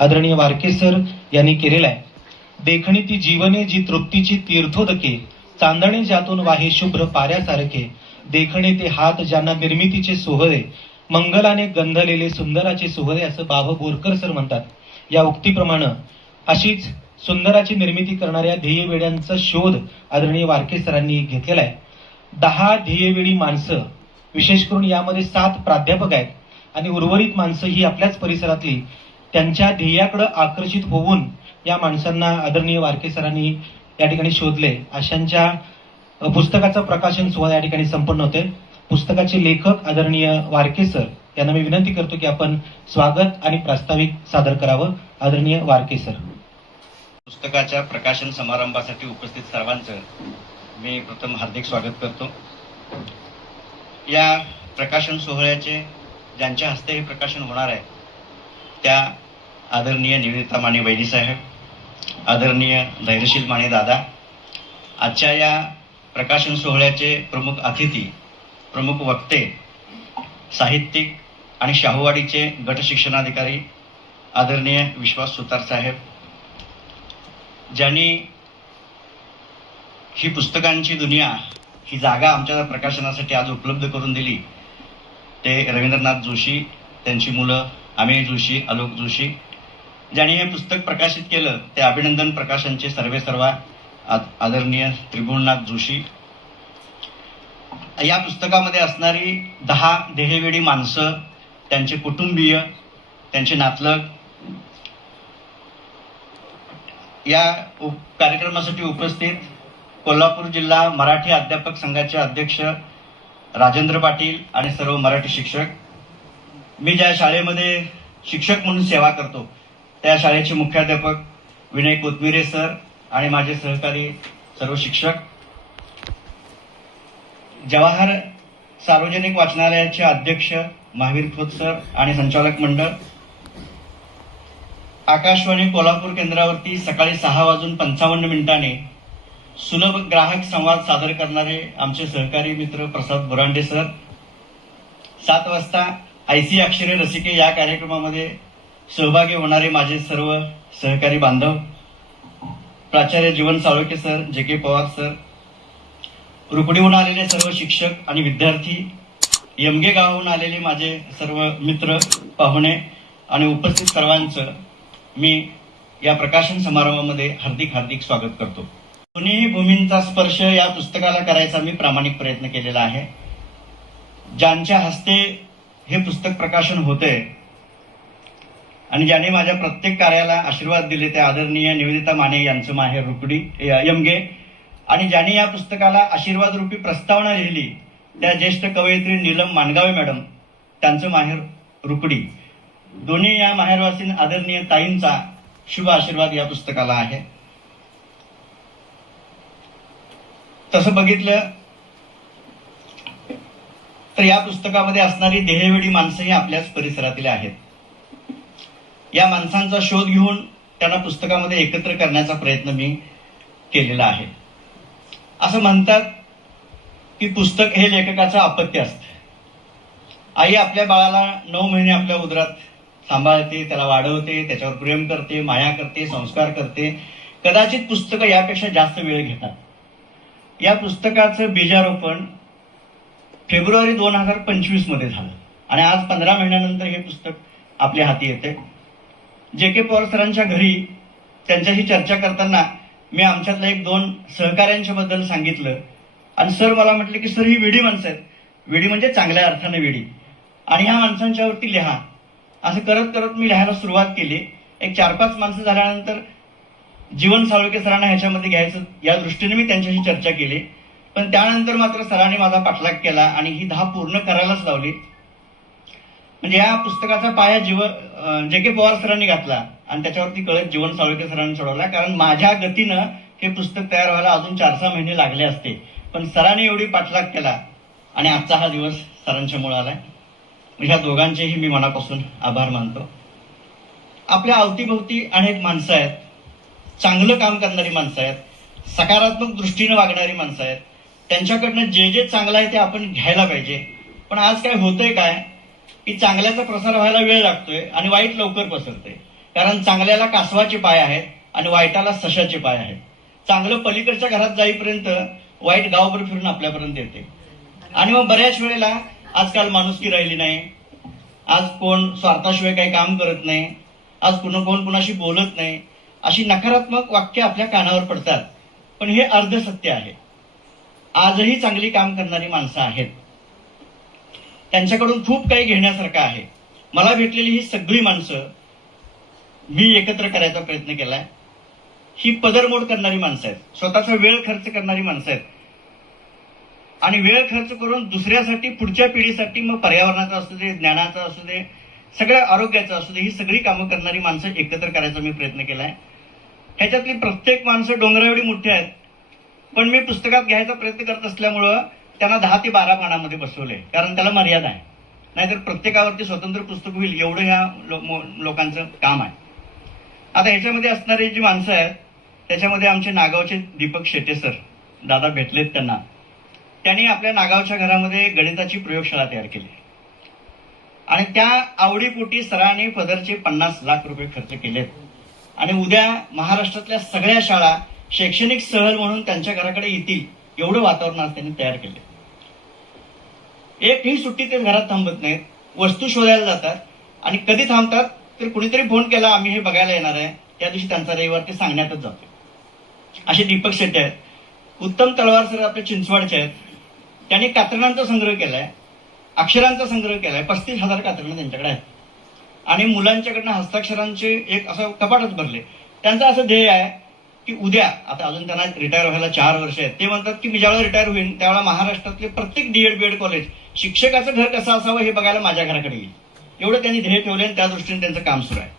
आदरणीय वारके सर यांनी केलेला आहे. देखणी ती जीवने जी तृप्तीची तीर्थोदके, चांदणे ज्यातून वाहे शुभ्र पाऱ्यासारखे, देखणे ते हात ज्यांना निर्मितीचे सोहळे, मंगलाने गंधलेले सुंदराचे सोहळे, असं बाबा बोरकर सर म्हणतात. या उक्तीप्रमाणे अशीच सुंदराची निर्मिती करणाऱ्या ध्येयवेड्यांचा शोध आदरणीय वारके सरांनी घेतलेला आहे. 10 ध्येयवेडी माणसं, विशेष करून यामध्ये 7 प्राध्यापक आहेत आणि उर्वरित माणसं ही आपल्याच परिसरातली, त्यांच्या ध्येयाकडे आकर्षित होऊन या माणसांना आदरणीय वारके सरांनी या ठिकाणी शोधले. अशांच्या पुस्तकाचं प्रकाशन सोहळा या ठिकाणी संपन्न होते. पुस्तकाचे लेखक आदरणीय वारके सर यांना मी विनंती करतो की आपण स्वागत आणि प्रास्ताविक सादर करावं. आदरणीय वारके सर. पुस्तकाच्या प्रकाशन समारंभासाठी उपस्थित सर्वांचं मी प्रथम हार्दिक स्वागत करतो. या प्रकाशन सोहळ्याचे ज्यांच्या हस्ते हे प्रकाशन होणार आहे त्या आदरणीय निवेदिता माने वैदी साहेब, आदरणीय धैर्यशील माने दादा. आजच्या या प्रकाशन सोहळ्याचे प्रमुख अतिथी, प्रमुख वक्ते, साहित्यिक आणि शाहूवाडीचे गट शिक्षणाधिकारी आदरणीय विश्वास सुतार साहेब, ज्यांनी ही पुस्तकांची दुनिया, ही जागा आमच्या प्रकाशनासाठी आज उपलब्ध करून दिली, ते रवींद्रनाथ जोशी, त्यांची मुलं अमेय जोशी, आलोक जोशी. ज्यांनी हे पुस्तक प्रकाशित केलं ते अभिनंदन प्रकाशनचे सर्वेसर्वा आदरणीय त्रिभुवननाथ जोशी. या पुस्तकामध्ये असणारी 10 ध्येयवेडी माणसं, त्यांचे कुटुंबीय, त्यांचे नातलग, या कार्यक्रमासाठी उपस्थित कोल्हापूर जिल्हा मराठी अध्यापक संघाचे अध्यक्ष राजेंद्र पाटील आणि सर्व मराठी शिक्षक. मी ज्या शाळेमध्ये शिक्षक म्हणून सेवा करतो त्या शाळेचे मुख्याध्यापक विनय कोथमिरे सर आणि माझे सहकारी सर्व शिक्षक, जवाहर सार्वजनिक वाचनालयाचे अध्यक्ष महावीर खोत सर आणि संचालक मंडळ, आकाशवाणी कोल्हापूर केंद्रावरती सकाळी 6:55 सुलभ ग्राहक संवाद सादर करणारे आमचे सहकारी मित्र प्रसाद बुरांडे सर, 7 वाजता आयसी अक्षरे रसिके या कार्यक्रमामध्ये सहभागी होणारे माझे सर्व सहकारी बांधव, प्राचार्य जीवन साळोखे सर, जे पवार सर, रुपडीहून आलेले सर्व शिक्षक आणि विद्यार्थी, यमगे गावाहून आलेले माझे सर्व मित्र, पाहुणे आणि उपस्थित सर्वांचं मी या प्रकाशन समारंभामध्ये हार्दिक हार्दिक स्वागत करतो. दोन्ही भूमींचा स्पर्श या पुस्तकाला करायचा मी प्रामाणिक प्रयत्न केलेला आहे. ज्यांच्या हस्ते हे पुस्तक प्रकाशन होते आणि ज्याने माझ्या प्रत्येक कार्याला आशीर्वाद दिले ते आदरणीय निवेदिता माने यांचं माहेर रुपडी यमगे, आणि ज्यांनी या पुस्तकाला आशीर्वाद रूपी प्रस्तावना लिहिली त्या ज्येष्ठ कवयित्री नीलम मानगावे मॅडम, त्यांचं माहेर रुपडी. दोन्ही या माहेरवासीन आदरणीय ताईंचा शुभ आशीर्वाद या पुस्तकाला आहे. तसं बघितलं तर या पुस्तकामध्ये असणारी ध्येयवेडी माणसं ही आपल्याच परिसरातील आहेत. या माणसांचा शोध घेऊन त्यांना पुस्तकामध्ये एकत्र करण्याचा प्रयत्न मी केलेला आहे. असं म्हणतात की पुस्तक हे लेखकाचं अपत्य असतं. आई आपल्या बाळाला 9 महिने आपल्या उदरात सांभाळते, त्याला वाढवते, त्याच्यावर प्रेम करते, माया करते, संस्कार करते. कदाचित पुस्तकं यापेक्षा जास्त वेळ घेतात. या पुस्तकाचं बीजारोपण फेब्रुवारी 2025 मध्ये झालं आणि आज 15 महिन्यानंतर हे पुस्तक आपल्या हाती येते. जे पवार सरांच्या घरी त्यांच्याशी चर्चा करताना मी आमच्यातल्या 1-2 सहकाऱ्यांच्या बद्दल सांगितलं आणि सर मला म्हटले की सर ही वेडी माणसं आहेत. वेडी म्हणजे चांगल्या अर्थाने वेडी, आणि ह्या माणसांच्यावरती लिहा. असं करत करत मी लिहायला सुरुवात केली. एक 4-5 माणसं झाल्यानंतर जीवन साळोखे सरांना ह्याच्यामध्ये घ्यायचं या दृष्टीने मी त्यांच्याशी चर्चा केली. पण त्यानंतर मात्र सरांनी माझा पाठलाग केला आणि ही 10 पूर्ण करायलाच लावली. म्हणजे या पुस्तकाचा पाया जे पवार सरांनी घातला आणि त्याच्यावरती कळत जीवन साळोखे सरांनी सोडवला. कारण माझ्या गतीनं हे पुस्तक तयार व्हायला अजून 4-6 महिने लागले असते, पण सरांनी एवढी पाठलाग केला आणि आजचा हा दिवस सरांच्या मुळे आलाय. ह्या दोघांचेही मी मनापासून आभार मानतो. आपल्या अवतीभोवती अनेक माणसं आहेत, चांगलं काम करणारी माणसं आहेत, सकारात्मक दृष्टीने वागणारी माणसं आहेत. त्यांच्याकडनं जे चांगलं आहे ते आपण घ्यायला पाहिजे. पण आज काय होतंय काय की चांगल्याचा प्रसार व्हायला वेळ लागतोय आणि वाईट लवकर पसरतंय. कारण चांगल्याला कासवाचे पाय आहेत आणि वाईटाला सशाचे पाय आहेत. चांगलं पलीकडच्या घरात जाईपर्यंत वाईट गावभर फिरून आपल्यापर्यंत येते. आणि मग बऱ्याच वेळेला आजकाल माणुसकी राहिली नाही. आज कोण स्वार्थाशिवाय काही काम करत नाही. आज कोण कुणाशी बोलत नाही. अशी नकारात्मक वाक्य आपल्या कानावर पडतात. पण हे अर्ध सत्य आहे. आजही चांगली काम करणारी माणसं आहेत. त्यांच्याकडून खूप काही घेण्यासारखं आहे. मला भेटलेली ही सगळी माणसं मी एकत्र करायचा प्रयत्न केलाय. ही पदरमोड करणारी माणसं आहेत. स्वतःचा वेळ खर्च करणारी माणसं आहेत. आणि वेळ खर्च करून दुसऱ्यासाठी, पुढच्या पिढीसाठी, मग पर्यावरणाचं असू दे, ज्ञानाचं असू दे, सगळ्या आरोग्याचं असू दे, ही सगळी कामं करणारी माणसं एकत्र करायचा मी प्रयत्न केलाय. ह्याच्यातली प्रत्येक माणसं डोंगरा एवढी मोठी आहेत. पण मी पुस्तकात घ्यायचा प्रयत्न करत असल्यामुळं त्यांना 10 ते 12 पानामध्ये बसवले. कारण त्याला मर्यादा आहे. नाहीतर प्रत्येकावरती स्वतंत्र पुस्तक होईल एवढं ह्या लोकांचं काम आहे. आता ह्याच्यामध्ये असणारी जी माणसं आहेत त्याच्यामध्ये आमचे नागावचे दीपक शेटे सर, दादा भेटलेत त्यांना. त्यांनी आपल्या नागावच्या घरामध्ये गणिताची प्रयोगशाळा तयार केली आणि त्या आवडीपोटी सरांनी पदरचे 50 लाख रुपये खर्च केलेत. आणि उद्या महाराष्ट्रातल्या सगळ्या शाळा शैक्षणिक सहल म्हणून त्यांच्या घराकडे येतील एवढं वातावरण आज त्यांनी तयार केले. एकही सुट्टी ते घरात थांबत नाहीत. वस्तू शोधायला जातात आणि कधी थांबतात तर कुणीतरी फोन केला आम्ही हे बघायला येणार आहे, त्या दिवशी त्यांचा रविवार ते सांगण्यातच जातो. असे दीपक शेट्टी आहेत. उत्तम तळवार सर आपले चिंचवाडचे आहेत. त्यांनी कात्रणा संग्रह केलाय, अक्षरांचा संग्रह केलाय. 35,000 कात्रणं त्यांच्याकडे आहेत. आणि मुलांच्याकडनं हस्ताक्षरांचे एक असं कपाटच भरले. त्यांचं असं ध्येय आहे की उद्या, आता अजून त्यांना रिटायर व्हायला 4 वर्ष आहेत, ते म्हणतात की मी ज्यावेळेला रिटायर होईल त्यावेळेला महाराष्ट्रातले प्रत्येक डीएड बीएड कॉलेज शिक्षकाचं घर कसं असावं हे बघायला माझ्या घराकडे येईल. एवढं त्यांनी ध्येय ठेवले आणि त्या दृष्टीने त्यांचं काम सुरू आहे.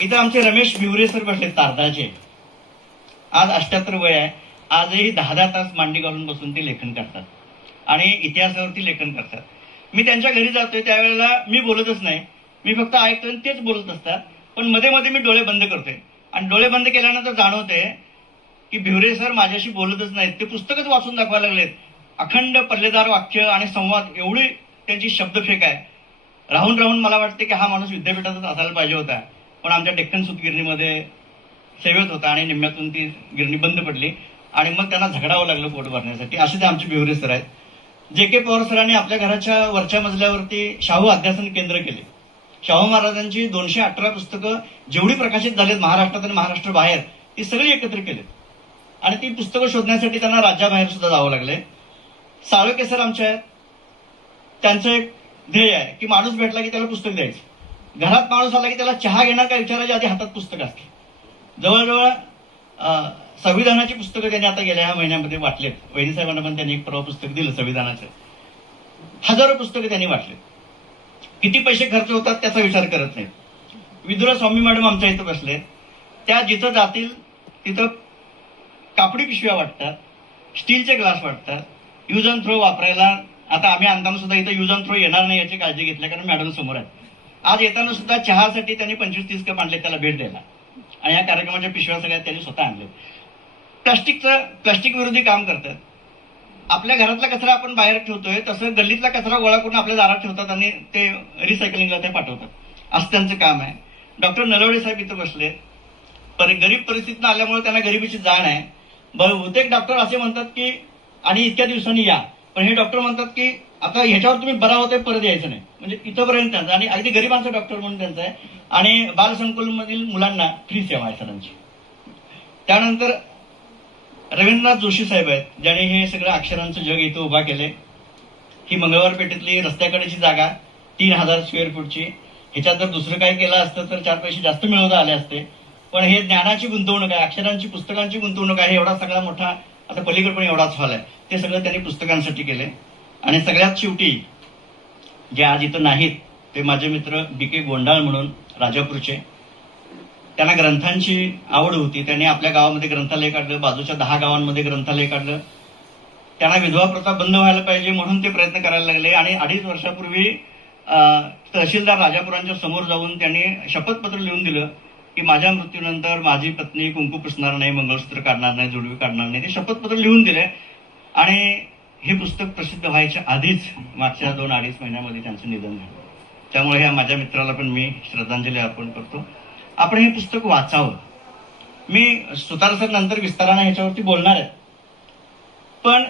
इथं आमचे रमेश भिवरे सर बसले तारदाचे. आज 78 वय आहे. आजही 10-10 तास मांडी घालून बसून ते लेखन करतात आणि इतिहासावरती लेखन करतात. मी त्यांच्या घरी जातोय त्यावेळेला मी बोलतच नाही. मी फक्त ऐकतोय आणि तेच बोलत असतात. पण मध्ये मध्ये मी डोळे बंद करतोय आणि डोळे बंद केल्यानंतर जाणवते की भिवरे सर माझ्याशी बोलतच नाहीत. ते पुस्तकच वाचून दाखवायला लागलेत. अखंड पल्लेदार वाक्य आणि संवाद, एवढी त्यांची शब्दफेक आहे. राहून राहून मला वाटते की हा माणूस विद्यापीठातच असायला पाहिजे होता. पण आमच्या डेक्कन सूतगिरणीमध्ये सेवेत होता आणि निम्म्यातून ती गिरणी बंद पडली आणि मग त्यांना झगडावं लागलं पोट भरण्यासाठी. असे ते आमचे भिवरे सर आहेत. जे.के. पवार सरांनी आपल्या घराच्या वरच्या मजल्यावरती शाहू अध्यासन केंद्र केले. शाहू महाराजांची 218 पुस्तकं जेवढी प्रकाशित झालीत महाराष्ट्रात आणि महाराष्ट्र बाहेर, ती सगळी एकत्र केलीत. आणि ती पुस्तकं शोधण्यासाठी त्यांना राज्याबाहेर सुद्धा जावं लागले. साळुंखे सर आमचे आहेत. त्यांचं एक ध्येय आहे की माणूस भेटला की त्याला पुस्तक द्यायचं. घरात माणूस आला की त्याला चहा घेणार का विचारायच्या आधी हातात पुस्तक असते. जवळजवळ संविधानाची पुस्तकं त्यांनी आता गेल्या ह्या महिन्यामध्ये वाटलेत. वहिनी साहेबांना पण त्यांनी एक परवा पुस्तक दिलं संविधानाचं. हजारो पुस्तकं त्यांनी वाटलेत. किती पैसे खर्च होतात त्याचा विचार करत नाहीत. विदुरा स्वामी मॅडम आमच्या इथं बसले. त्या जिथं जातील तिथं कापडी पिशव्या वाटतात, स्टीलचे ग्लास वाटतात. यूज अँड थ्रो वापरायला आता आम्ही आणताना सुद्धा इथं यूज अँड थ्रो येणार नाही याची काळजी घेतली, कारण मॅडम समोर आहेत. आज येताना सुद्धा चहासाठी त्यांनी 25-30 कप आणले त्याला भेट द्यायला. आणि या कार्यक्रमाच्या पिशव्या सगळ्या त्यांनी स्वतः आणले. प्लास्टिक विरोधी काम करतात. आपल्या घरातला कचरा आपण बाहेर ठेवतोय तसं गल्लीतला कचरा गोळा करून आपल्या दारात ठेवतात आणि ते रिसायकलिंगला ते पाठवतात. असं त्यांचं काम आहे. डॉक्टर नरवडे साहेब इथं बसले. गरीब परिस्थितीनं आल्यामुळे त्यांना गरिबीची जाण आहे. बहुतेक डॉक्टर असे म्हणतात की आणि इतक्या दिवसांनी या, पण हे डॉक्टर म्हणतात की आता ह्याच्यावर तुम्ही बरा होतोय परत यायचं नाही. म्हणजे इथंपर्यंत त्यांचं आणि अगदी गरिबांचा डॉक्टर म्हणून त्यांचं आहे. आणि बालसंकुलमधील मुलांना फ्री सेवा आहे सरांची. त्यानंतर रवींद्रनाथ जोशी साहेब आहेत, ज्याने हे सगळं अक्षरांचं जग इथं उभा केले. ही मंगळवार पेठेतली रस्त्याकडेची जागा 3000 स्क्वेअर फूटची. ह्याच्यात जर दुसरं काय केलं असतं तर 4 पैसे जास्त मिळवता आले असते. पण हे ज्ञानाची गुंतवणूक आहे, अक्षरांची पुस्तकांची गुंतवणूक आहे. एवढा सगळा मोठा, आता पलीकडे पण एवढाच हॉल आहे, ते सगळं त्यांनी पुस्तकांसाठी केले. आणि सगळ्यात शेवटी जे आज इथं नाहीत ते माझे मित्र बी.के. गोंडाळ म्हणून राजापूरचे. त्यांना ग्रंथांची आवड होती. त्यांनी आपल्या गावामध्ये ग्रंथालय काढलं, बाजूच्या 10 गावांमध्ये ग्रंथालय काढलं. त्यांना विधवा प्रथा बंद व्हायला पाहिजे म्हणून ते प्रयत्न करायला लागले. आणि 2.5 वर्षापूर्वी तहसीलदार राजापुरांच्या समोर जाऊन त्यांनी शपथपत्र लिहून दिलं की माझ्या मृत्यूनंतर माझी पत्नी कुंकू पुसणार नाही, मंगळसूत्र काढणार नाही, जोडवी काढणार नाही. ते शपथपत्र लिहून दिले. आणि हे पुस्तक प्रसिद्ध व्हायच्या आधीच मागच्या 2-2.5 महिन्यामध्ये त्यांचं निधन झालं. त्यामुळे ह्या माझ्या मित्राला पण मी श्रद्धांजली अर्पण करतो. आपण हे पुस्तक वाचावं. मी सुतार सर नंतर विस्ताराने ह्याच्यावरती बोलणार आहे. पण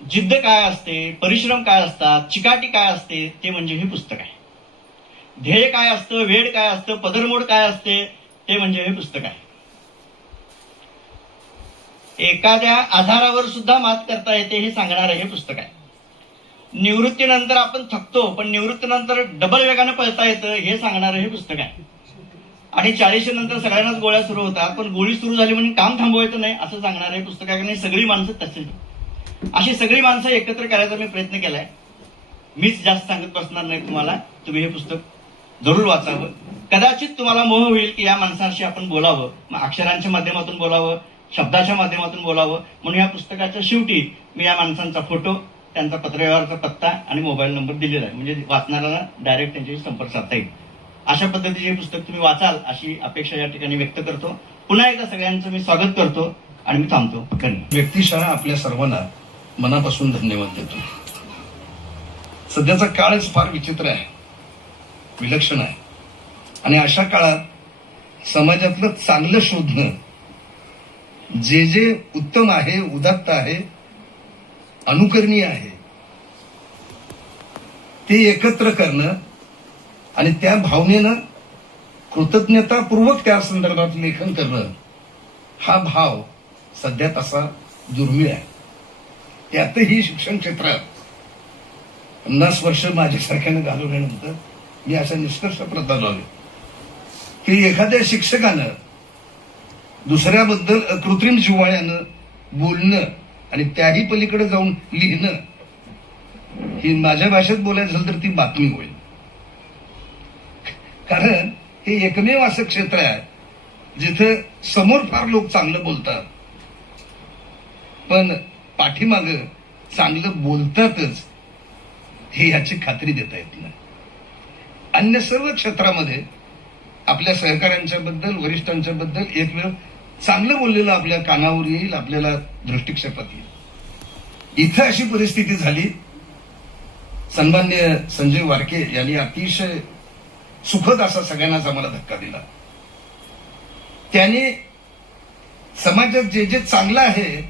जिद्द काय असते, परिश्रम काय असतात, चिकाटी काय असते, ते म्हणजे हे पुस्तक आहे. ध्येय काय असतं, वेळ काय असतं, पदरमोड काय असते, ते म्हणजे हे पुस्तक आहे. एखाद्या आधारावर सुद्धा मात करता येते हे सांगणारं हे पुस्तक आहे. निवृत्तीनंतर आपण थकतो, पण निवृत्तीनंतर डबल वेगाने पळता येतं हे सांगणारं हे पुस्तक आहे. आणि 40 नंतर सगळ्यांनाच गोळ्या सुरू होतात, पण गोळी सुरू झाली म्हणून काम थांबवायचं नाही असं सांगणारं हे पुस्तक आहे. सगळी माणसं तसेच, अशी सगळी माणसं एकत्र करायचा मी प्रयत्न केलाय. मीच जास्त सांगत बसणार नाही तुम्हाला. तुम्ही हे पुस्तक जरूर वाचावं. कदाचित तुम्हाला मोह होईल की या माणसांशी आपण बोलावं, मग अक्षरांच्या माध्यमातून बोलावं, शब्दाच्या माध्यमातून बोलावं. म्हणून या पुस्तकाच्या शेवटी मी या माणसांचा फोटो, त्यांचा पत्रव्यवहाराचा पत्ता आणि मोबाईल नंबर दिलेला आहे, म्हणजे वाचणाऱ्यांना डायरेक्ट त्यांच्याशी संपर्क साधता येईल. अशा पद्धतीचे हे पुस्तक तुम्ही वाचाल अशी अपेक्षा या ठिकाणी व्यक्त करतो. पुन्हा एकदा सगळ्यांचं मी स्वागत करतो आणि मी थांबतो. धन्यवाद. व्यक्तिशः आपल्या सर्वांना मनापासून धन्यवाद देतो. सध्याचा काळच फार विचित्र आहे, विलक्षण आहे. आणि अशा काळात समाजातलं चांगलं शोधणं, जे जे उत्तम आहे, उदात्त आहे, अनुकरणीय आहे, ते एकत्र करणं आणि त्या भावनेनं कृतज्ञतापूर्वक त्या संदर्भात लेखन करणं, हा भाव सध्या तसा दुर्मिळ आहे. त्यातही शिक्षण क्षेत्रात 50 वर्ष माझ्यासारख्यानं घालवल्यानंतर मी अशा निष्कर्षाप्रत आलो की एखाद्या शिक्षकानं दुसऱ्याबद्दल कृत्रिम जिव्हाळ्यानं बोलणं आणि त्याही पलीकडे जाऊन लिहिणं, ही माझ्या भाषेत बोलायचं झालं तर ती बातमी होईल. कारण हे एकमेव असं क्षेत्र आहे जिथं समोर फार लोक चांगलं बोलतात, पण पाठीमागं चांगलं बोलतातच हे याची खात्री देता येत नाही. अन्य सर्व क्षेत्रामध्ये आपल्या सहकाऱ्यांच्या बद्दल, वरिष्ठांच्या बद्दल एक वेळ चांगलं बोललेलं आपल्या कानावर येईल, आपल्याला दृष्टिक्षेपात येईल. इथं अशी परिस्थिती झाली. सन्मान्य संजय वारके यांनी अतिशय सुखद असा सगळ्यांनाच आम्हाला धक्का दिला. त्याने समाजात जे जे चांगलं आहे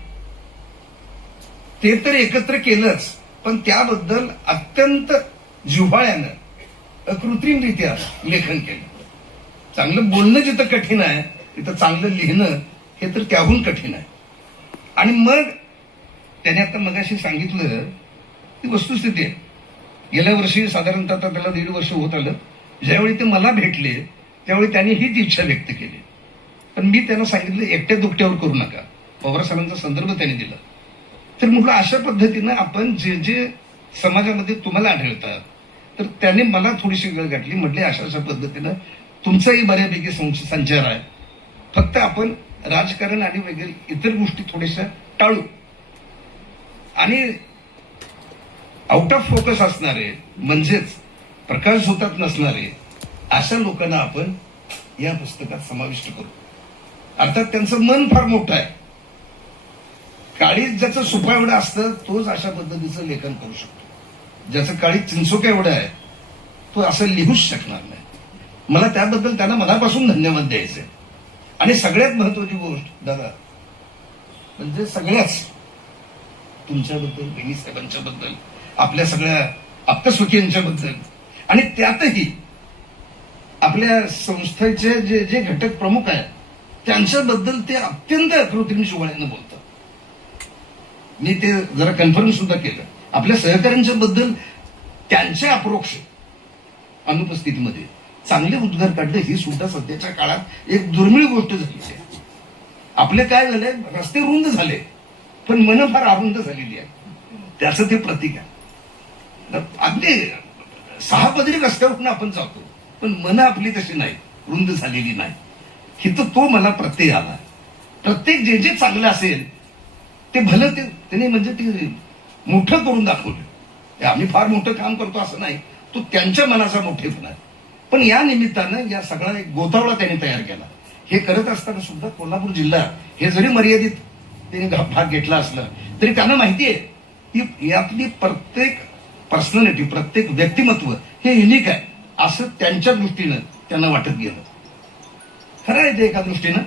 ते तर एकत्र केलंच, पण त्याबद्दल अत्यंत जिव्हाळ्यानं, कृत्रिमरित्या लेखन केलं. चांगलं बोलणं जिथं कठीण आहे तिथं चांगलं लिहिणं हे तर त्याहून कठीण आहे. आणि मग त्याने आता मगाशी सांगितलं ती वस्तुस्थिती आहे. गेल्या वर्षी साधारणतः आता त्याला 1.5 वर्ष होत आलं, ज्यावेळी ते मला भेटले त्यावेळी त्यांनी हीच इच्छा व्यक्त केली. पण मी त्यांना सांगितलं एकट्या दुकट्यावर करू नका. पवार साहेबांचा संदर्भ त्यांनी दिला. तर म्हटलं अशा पद्धतीनं आपण जे जे समाजामध्ये तुम्हाला आढळतात, तर त्याने मला थोडीशी गळ गाठली. म्हटले अशा अशा पद्धतीनं तुमचाही बऱ्यापैकी संचार आहे, फक्त आपण राजकारण आणि वगैरे इतर गोष्टी थोड्याशा टाळू आणि आउट ऑफ फोकस असणारे, म्हणजेच प्रकाश झोतात नसणारे अशा लोकांना आपण या पुस्तकात समाविष्ट करू. अर्थात त्यांचं मन फार मोठं आहे. काळीच ज्याचं सुपा एवढं असतं तोच अशा पद्धतीचं लेखन करू शकतो. ज्याचं काळीच चिंचोक्या एवढं आहे तो असं लिहूच शकणार नाही. मला त्याबद्दल त्यांना मनापासून धन्यवाद द्यायचे. आणि सगळ्यात महत्वाची गोष्ट दादा म्हणजे सगळ्याच तुमच्याबद्दल, बेनी साहेबांच्या बद्दल, आपल्या सगळ्या आप्तसुखीयांच्या बद्दल आणि त्यातही आपल्या संस्थेचे जे जे घटक प्रमुख आहेत त्यांच्याबद्दल ते अत्यंत कृत्रिम जिव्हाळ्यानं बोलतात. मी ते जरा कन्फर्म सुद्धा केलं. आपल्या सहकाऱ्यांच्या बद्दल त्यांच्या अप्रोक्ष अनुपस्थितीमध्ये चांगले उद्गार काढले, ही सुद्धा सध्याच्या काळात एक दुर्मिळ गोष्ट झाली आहे. आपले काय झाले, रस्ते रुंद झाले पण मन फार अरुंद झालेली आहे. त्याचं ते प्रतीक आहे. अगदी 6 पदरी रस्त्यावरून आपण जातो पण मन आपली तशी नाही, रुंद झालेली नाही. हिथं तो मला प्रत्यय आला. प्रत्येक जे जे चांगलं असेल ते भलं ते त्याने म्हणजे ते मोठं करून दाखवलं. आम्ही फार मोठं काम करतो असं नाही, तो त्यांच्या मनाचा मोठेपणा आहे. पण या निमित्तानं या सगळा एक गोतावळा त्यांनी तयार केला. हे करत असताना सुद्धा कोल्हापूर जिल्हा हे जरी मर्यादित त्यांनी भाग घेतला असला तरी त्यांना माहिती आहे की यातली प्रत्येक पर्सनॅलिटी, प्रत्येक व्यक्तिमत्व हे युनिक आहे. असं त्यांच्या दृष्टीनं त्यांना वाटत गेलं. खरं आहे ते एका दृष्टीनं,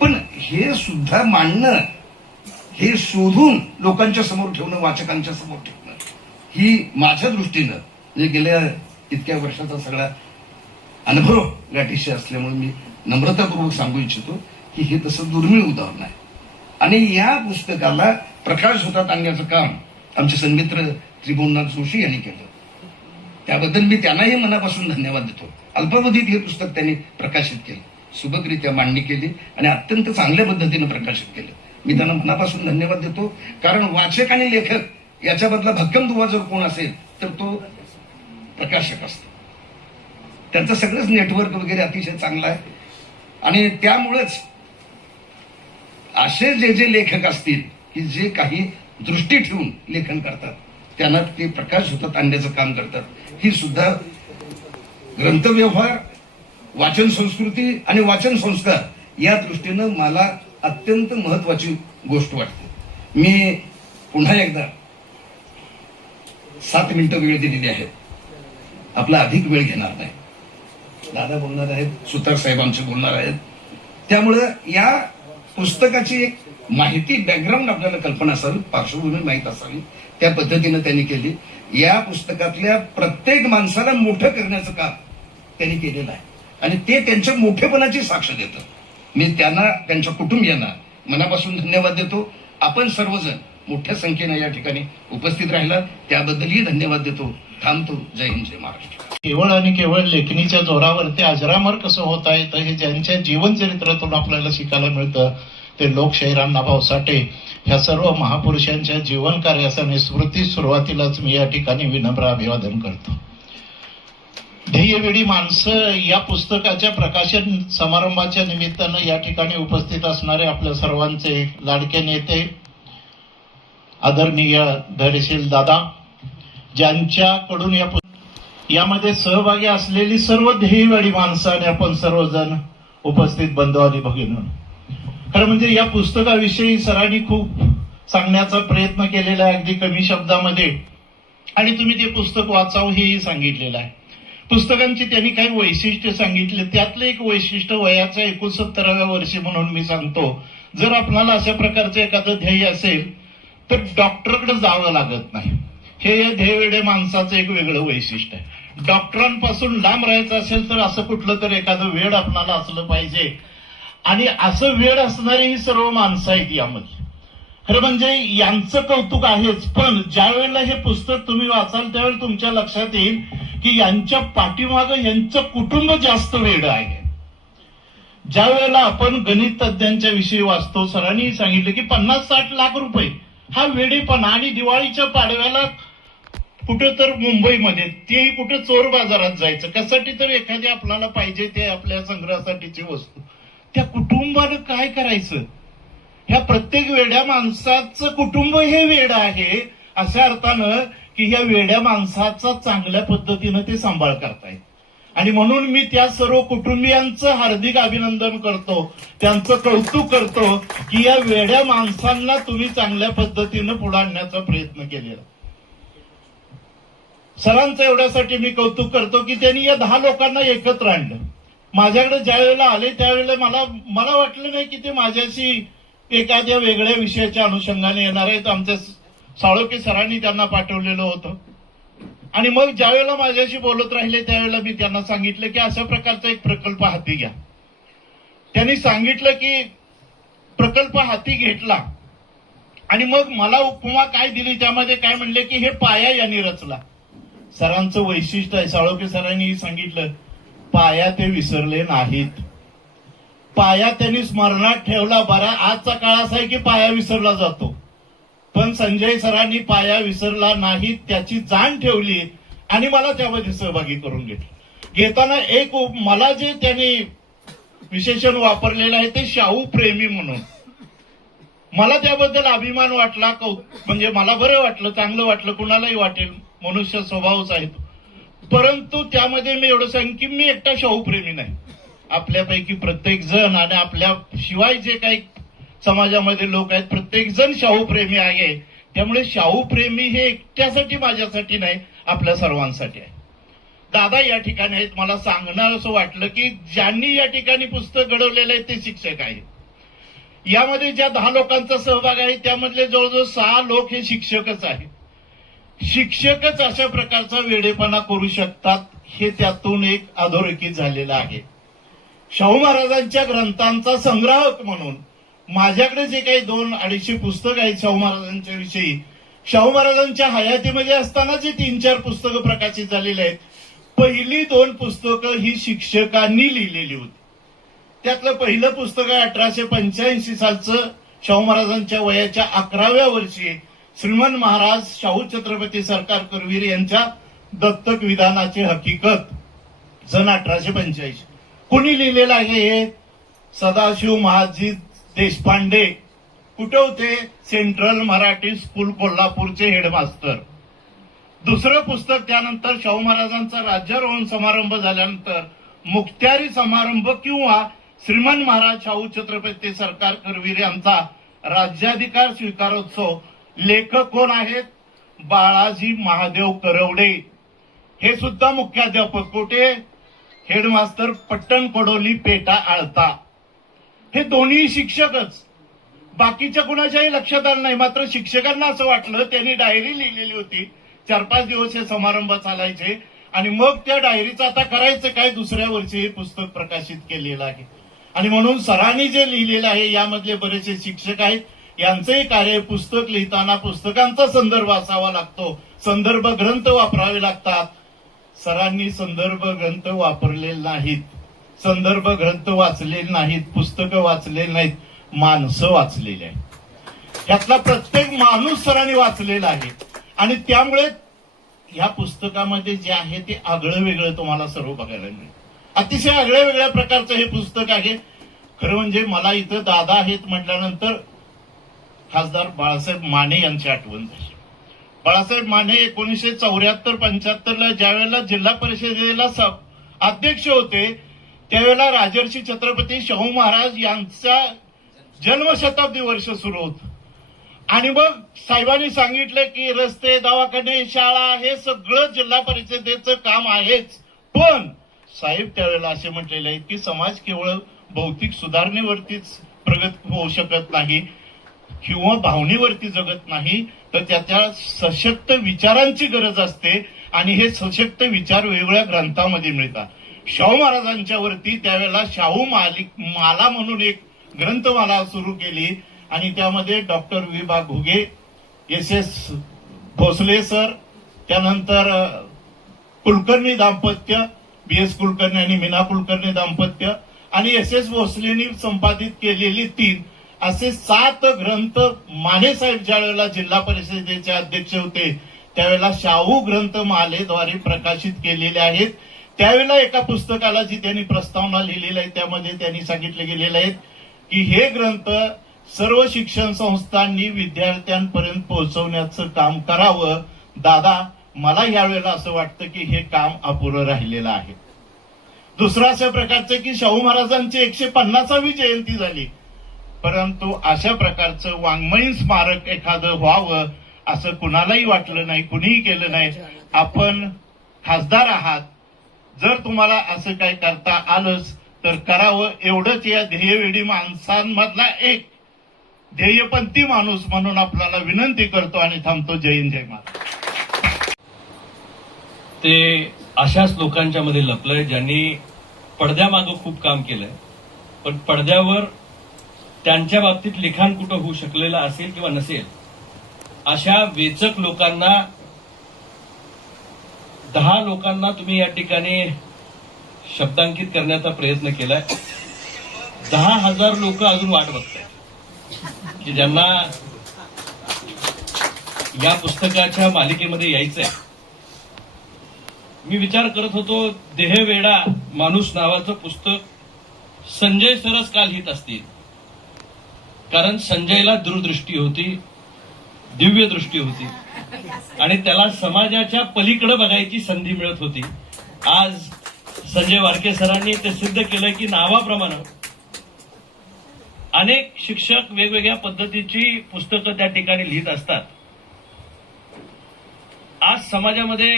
पण हे सुद्धा मांडणं, हे शोधून लोकांच्या समोर ठेवणं, वाचकांच्या समोर ठेवणं, ही माझ्या दृष्टीनं म्हणजे गेल्या इतक्या वर्षाचा सगळा अनुभव गाठीशी असल्यामुळे मी नम्रतापूर्वक सांगू इच्छितो की हे तसं दुर्मिळ उदाहरण आहे. आणि या पुस्तकाला प्रकाश होतात आणण्याचं काम आमचे सन्मित्र त्रिभुवननाथ जोशी यांनी केलं. त्याबद्दल मी त्यांनाही मनापासून धन्यवाद देतो. अल्पावधीत हे पुस्तक त्यांनी प्रकाशित केलं, सुबकरित्या मांडणी केली आणि अत्यंत चांगल्या पद्धतीनं प्रकाशित केलं. मी त्यांना मनापासून धन्यवाद देतो. कारण वाचक आणि लेखक याच्याबद्दला भक्कम दुवा जर कोण असेल तर तो प्रकाशक असतो. त्यांचं सगळंच नेटवर्क वगैरे अतिशय चांगलं आहे. आणि त्यामुळेच असे जे लेखक असतील की जे काही दृष्टी ठेवून लेखन करतात त्यांना ते प्रकाश होतात आणण्याचं काम करतात. ही सुद्धा ग्रंथव्यवहार, वाचन संस्कृती आणि वाचन संस्कार या दृष्टीनं मला अत्यंत महत्वाची गोष्ट वाटते. मी पुन्हा एकदा 7 मिनिटं वेळ दिलेली आहे, आपला अधिक वेळ घेणार नाही. दादा बोलणार आहेत, सुतार साहेब आमचे बोलणार आहेत. त्यामुळं या पुस्तकाची एक माहिती, बॅकग्राऊंड आपल्याला कल्पना असावी, पार्श्वभूमी माहीत असावी, त्या पद्धतीनं त्यांनी केली. या पुस्तकातल्या प्रत्येक माणसाला मोठं करण्याचं काम त्यांनी केलेलं आहे आणि ते त्यांच्या मोठेपणाची साक्ष देतं. मी त्यांना, त्यांच्या कुटुंबियांना मनापासून धन्यवाद देतो. आपण सर्वजण मोठ्या संख्येनं या ठिकाणी उपस्थित राहिला त्याबद्दलही धन्यवाद देतो. थांबतो. जय हिंद, जय महाराष्ट्र. केवळ आणि केवळ लेखणीच्या जोरावरती अजरामर कसं होता येतं हे ज्यांच्या जीवनचरित्रातून आपल्याला शिकायला मिळतं ते लोकशाहीर अण्णाभाऊ साठे ह्या सर्व महापुरुषांच्या जीवन कार्याचा निस्मृती सुरुवातीलाच मी या ठिकाणी विनम्र अभिवादन करतो. ध्येयवेडी माणसं या पुस्तकाच्या प्रकाशन समारंभाच्या निमित्तानं या ठिकाणी उपस्थित असणारे आपल्या सर्वांचे लाडके नेते आदरणीय धैर्यशील दादा, ज्यांच्याकडून यामध्ये सहभागी असलेली सर्व ध्येयवेडी माणसं आणि आपण सर्वजण उपस्थित बंधू आणि भगिनी, खरं म्हणजे या पुस्तकाविषयी सरांनी खूप सांगण्याचा प्रयत्न केलेला आहे अगदी कमी शब्दामध्ये, आणि तुम्ही ते पुस्तक वाचावं हेही सांगितलेलं आहे. पुस्तकांची त्यांनी काही वैशिष्ट्य सांगितले, त्यातलं एक वैशिष्ट्य वयाच्या 69व्या वर्षी म्हणून मी सांगतो, जर आपल्याला अशा प्रकारचं एखादं ध्येय असेल तर डॉक्टरकडे जावं लागत नाही. हे या ध्येयवेडे माणसाचं एक वेगळं वैशिष्ट्य आहे. डॉक्टरांपासून लांब राहायचं असेल तर असं कुठलं तर एखादं वेड आपल्याला असलं पाहिजे, आणि असं वेड असणारी ही सर्व माणसं आहेत यामध्ये. खरं म्हणजे यांचं कौतुक आहेच, पण ज्या वेळेला हे पुस्तक तुम्ही वाचाल त्यावेळेला तुमच्या लक्षात येईल की यांच्या पाठीमागं यांचं कुटुंब जास्त वेड आहे. ज्या वेळेला आपण गणित तज्ञांच्या विषयी वाचतो, सरांनी सांगितलं की 50-60 लाख रुपये हा वेडेपणा, आणि दिवाळीच्या पाडव्याला कुठं तर मुंबईमध्ये, तेही कुठं चोर बाजारात जायचं कशासाठी, तर एखादी आपल्याला पाहिजे ते आपल्या संग्रहासाठीची वस्तू. त्या कुटुंबानं काय करायचं, ह्या प्रत्येक वेड्या माणसाचं कुटुंब हे वेड आहे, अशा अर्थानं की ह्या वेड्या माणसाचा चांगल्या पद्धतीनं ते सांभाळ करतायत. आणि म्हणून मी त्या सर्व कुटुंबियांचं हार्दिक अभिनंदन करतो, त्यांचं कौतुक करतो की या वेड्या माणसांना तुम्ही चांगल्या पद्धतीनं पुढे आणण्याचा प्रयत्न केलेला. सरांचं एवढ्यासाठी मी कौतुक करतो की त्यांनी या 10 लोकांना एकत्र आणलं. माझ्याकडे ज्या वेळेला आले त्यावेळेला मला वाटलं नाही की ते माझ्याशी एखाद्या वेगळ्या विषयाच्या अनुषंगाने येणार आहेत. आमच्या साळोखे सरांनी त्यांना पाठवलेलं होतं, आणि मग ज्या वेळेला माझ्याशी बोलत राहिले त्यावेळेला मी त्यांना सांगितलं की अशा प्रकारचा एक प्रकल्प हाती घ्या. त्यांनी सांगितलं की प्रकल्प हाती घेतला, आणि मग मला उपमा काय दिली त्यामध्ये काय म्हणले की हे पाया यांनी रचला. सरांचं वैशिष्ट्य आहे, साळोखे सरांनी सांगितलं, पाया ते विसरले नाहीत. पाया त्यांनी स्मरणात ठेवला. बरा आजचा काळ असा आहे की पाया विसरला जातो, पण संजय सरांनी पाया विसरला नाही, त्याची जाण ठेवली आणि मला त्यामध्ये सहभागी करून घेताना एक मला जे त्यांनी विशेषण वापरलेलं आहे ते शाहू प्रेमी म्हणून. मला त्याबद्दल अभिमान वाटला, म्हणजे मला बरं वाटलं, चांगलं वाटलं, कुणालाही वाटेल, मनुष्य स्वभावच आहे. परंतु त्यामध्ये मी एवढं सांगेन की मी एकटा शाहू प्रेमी नाही. आपल्यापैकी प्रत्येक जण आणि आपल्या शिवाय जे काही समाजामध्ये लोक आहेत प्रत्येक जण शाहू प्रेमी आहे. त्यामुळे शाहू प्रेमी हे एकट्यासाठी माझ्यासाठी नाही, आपल्या सर्वांसाठी आहे. दादा या ठिकाणी आहेत. मला सांगणार असं वाटलं की ज्यांनी या ठिकाणी पुस्तक घडवलेलं आहे ते शिक्षक आहेत. यामध्ये ज्या 10 लोकांचा सहभाग आहे त्यामधले जवळजवळ 6 लोक हे शिक्षकच आहेत. शिक्षकच अशा प्रकारचा वेडेपणा करू शकतात हे त्यातून एक अधोरेखित झालेलं आहे. शाहू महाराजांच्या ग्रंथांचा संग्राहक म्हणून माझ्याकडे जे काही 200-250 पुस्तक आहेत शाहू महाराजांच्या विषयी, शाहू महाराजांच्या हयातीमध्ये असताना जे 3-4 पुस्तकं प्रकाशित झालेली आहेत, पहिली 2 पुस्तकं ही शिक्षकांनी लिहिलेली होती. त्यातलं पहिलं पुस्तक आहे 1885 सालचं, शाहू महाराजांच्या वयाच्या 11व्या वर्षी श्रीमंत महाराज शाहू छत्रपती सरकार करवीर यांच्या दत्तक विधानाची हकीकत, सन 1885. कुणी लिहिलेलं आहे हे? सदाशिव महाजी देशपांडे. कुठे होते? सेंट्रल मराठी स्कूल कोल्हापूरचे हेडमास्टर. दुसरं पुस्तक त्यानंतर शाहू महाराजांचा राज्यारोहण समारंभ झाल्यानंतर मुख्तारी समारंभ किंवा श्रीमंत महाराज शाहू छत्रपती सरकार करवीर यांचा राज्याधिकार स्वीकारोत्सव. लेखक कोण आहेत? बाळाजी महादेव करवडे. हे सुद्धा मुख्याध्यापक. कुठे? हेडमास्टर पट्टण कोडोली पेटा आळता. हे दोन्ही शिक्षकच. बाकीच्या कुणाच्याही लक्षात आलं नाही. मात्र शिक्षकांना असं वाटलं, त्यांनी डायरी लिहिलेली होती. 4-5 दिवस हे समारंभ चालायचे आणि मग त्या डायरीचं आता करायचं काय, दुसऱ्या वर्षी हे पुस्तक प्रकाशित केलेलं आहे. आणि म्हणून सरांनी जे लिहिलेलं आहे यामधले बरेचसे शिक्षक आहेत. यांचंही कार्य पुस्तक लिहिताना पुस्तकांचा संदर्भ असावा लागतो, संदर्भ ग्रंथ वापरावे लागतात. सरांनी संदर्भ ग्रंथ वापरलेले नाहीत, संदर्भ ग्रंथ वाचलेले नाहीत, पुस्तकं वाचलेली नाहीत, माणसं वाचलेली आहेत. यातला प्रत्येक माणूस सरांनी वाचलेला आहे. आणि त्यामुळे ह्या पुस्तकामध्ये जे आहे ते आगळं वेगळं तुम्हाला सर्व बघायला मिळेल. अतिशय आगळ्या वेगळ्या प्रकारचं हे पुस्तक आहे. खरं म्हणजे मला इथं दादा आहेत म्हटल्यानंतर खासदार बाळासाहेब माने यांची आठवण झाली. बाळासाहेब माने 1974-75 ज्यावेळेला जिल्हा परिषदेला अध्यक्ष होते त्यावेळेला राजर्षी छत्रपती शाहू महाराज यांचा जन्मशताब्दी वर्ष सुरू होतं. आणि मग साहेबांनी सांगितलं की रस्ते, दवाखाने, शाळा हे सगळं जिल्हा परिषदेचं काम आहेच. पण साहेब त्यावेळेला असे म्हटलेले आहेत की समाज केवळ भौतिक सुधारणेवरतीच प्रगत होऊ शकत नाही किंवा भावनेवरती जगत नाही, तर त्याच्या सशक्त विचारांची गरज असते. आणि हे सशक्त विचार वेगवेगळ्या ग्रंथामध्ये मिळतात. शाहू महाराजांच्या वरती त्यावेळेला शाहू माला म्हणून एक ग्रंथमाला सुरू केली आणि त्यामध्ये डॉक्टर विभा घुगे, SS भोसले सर, त्यानंतर कुलकर्णी दाम्पत्य, BS कुलकर्णी आणि मीना कुलकर्णी दाम्पत्य आणि SS भोसलेंनी संपादित केलेली 3 असे 7 ग्रंथ मानेसाहेब ज्यावेळेला जिल्हा परिषदेचे अध्यक्ष होते त्यावेळेला शाहू ग्रंथमालेद्वारे प्रकाशित केलेले आहेत. त्यावेळेला एका पुस्तकाला जी त्यांनी प्रस्तावना लिहिलेली आहे त्यामध्ये त्यांनी सांगितले गेलेले आहेत की हे ग्रंथ सर्व शिक्षण संस्थांनी विद्यार्थ्यांपर्यंत पोहोचवण्याचं काम करावं. दादा, मला यावेळेला असं वाटतं की हे काम अपुरं राहिलेलं आहे. दुसरं अशा प्रकारचं की शाहू महाराजांची 150वी जयंती झाली, परंतु अशा प्रकारचं वाङ्मयीन स्मारक एखादं व्हावं असं कुणालाही वाटलं नाही, कुणीही केलं नाही. आपण खासदार आहात, जर तुम्हाला असं काय करता आलंच तर करावं, एवढंच या ध्येयवेडी माणसांमधला एक ध्येयपंथी माणूस म्हणून आपल्याला विनंती करतो आणि थांबतो. जय हिंद, जय महाराज. ते अशाच लोकांच्या मध्ये लपलंय ज्यांनी पडद्यामागं खूप काम केलंय, पण पडद्यावर त्यांच्या बाबतीत लिखाण कुठं होऊ शकलेलं असेल किंवा नसेल अशा वेचक लोकांना, 10 लोकांना तुम्ही या ठिकाणी शब्दांकित करण्याचा प्रयत्न केलाय. 10,000 लोक अजून वाट बघतायत की ज्यांना या पुस्तकाच्या मालिकेमध्ये यायचंय. मी विचार करत होतो, देहवेडा माणूस नावाचं पुस्तक संजय सरच का लिहित असतील, कारण संजयला दूरदृष्टी होती, दिव्य दृष्टी होती आणि त्याला समाजाच्या पलीकडे बघायची संधी मिळत होती. आज संजय वारके सरांनी ते सिद्ध केलं की नावाप्रमाणे अनेक शिक्षक वेगवेगळ्या पद्धतीची पुस्तकं त्या ठिकाणी लिहित असतात. आज समाजामध्ये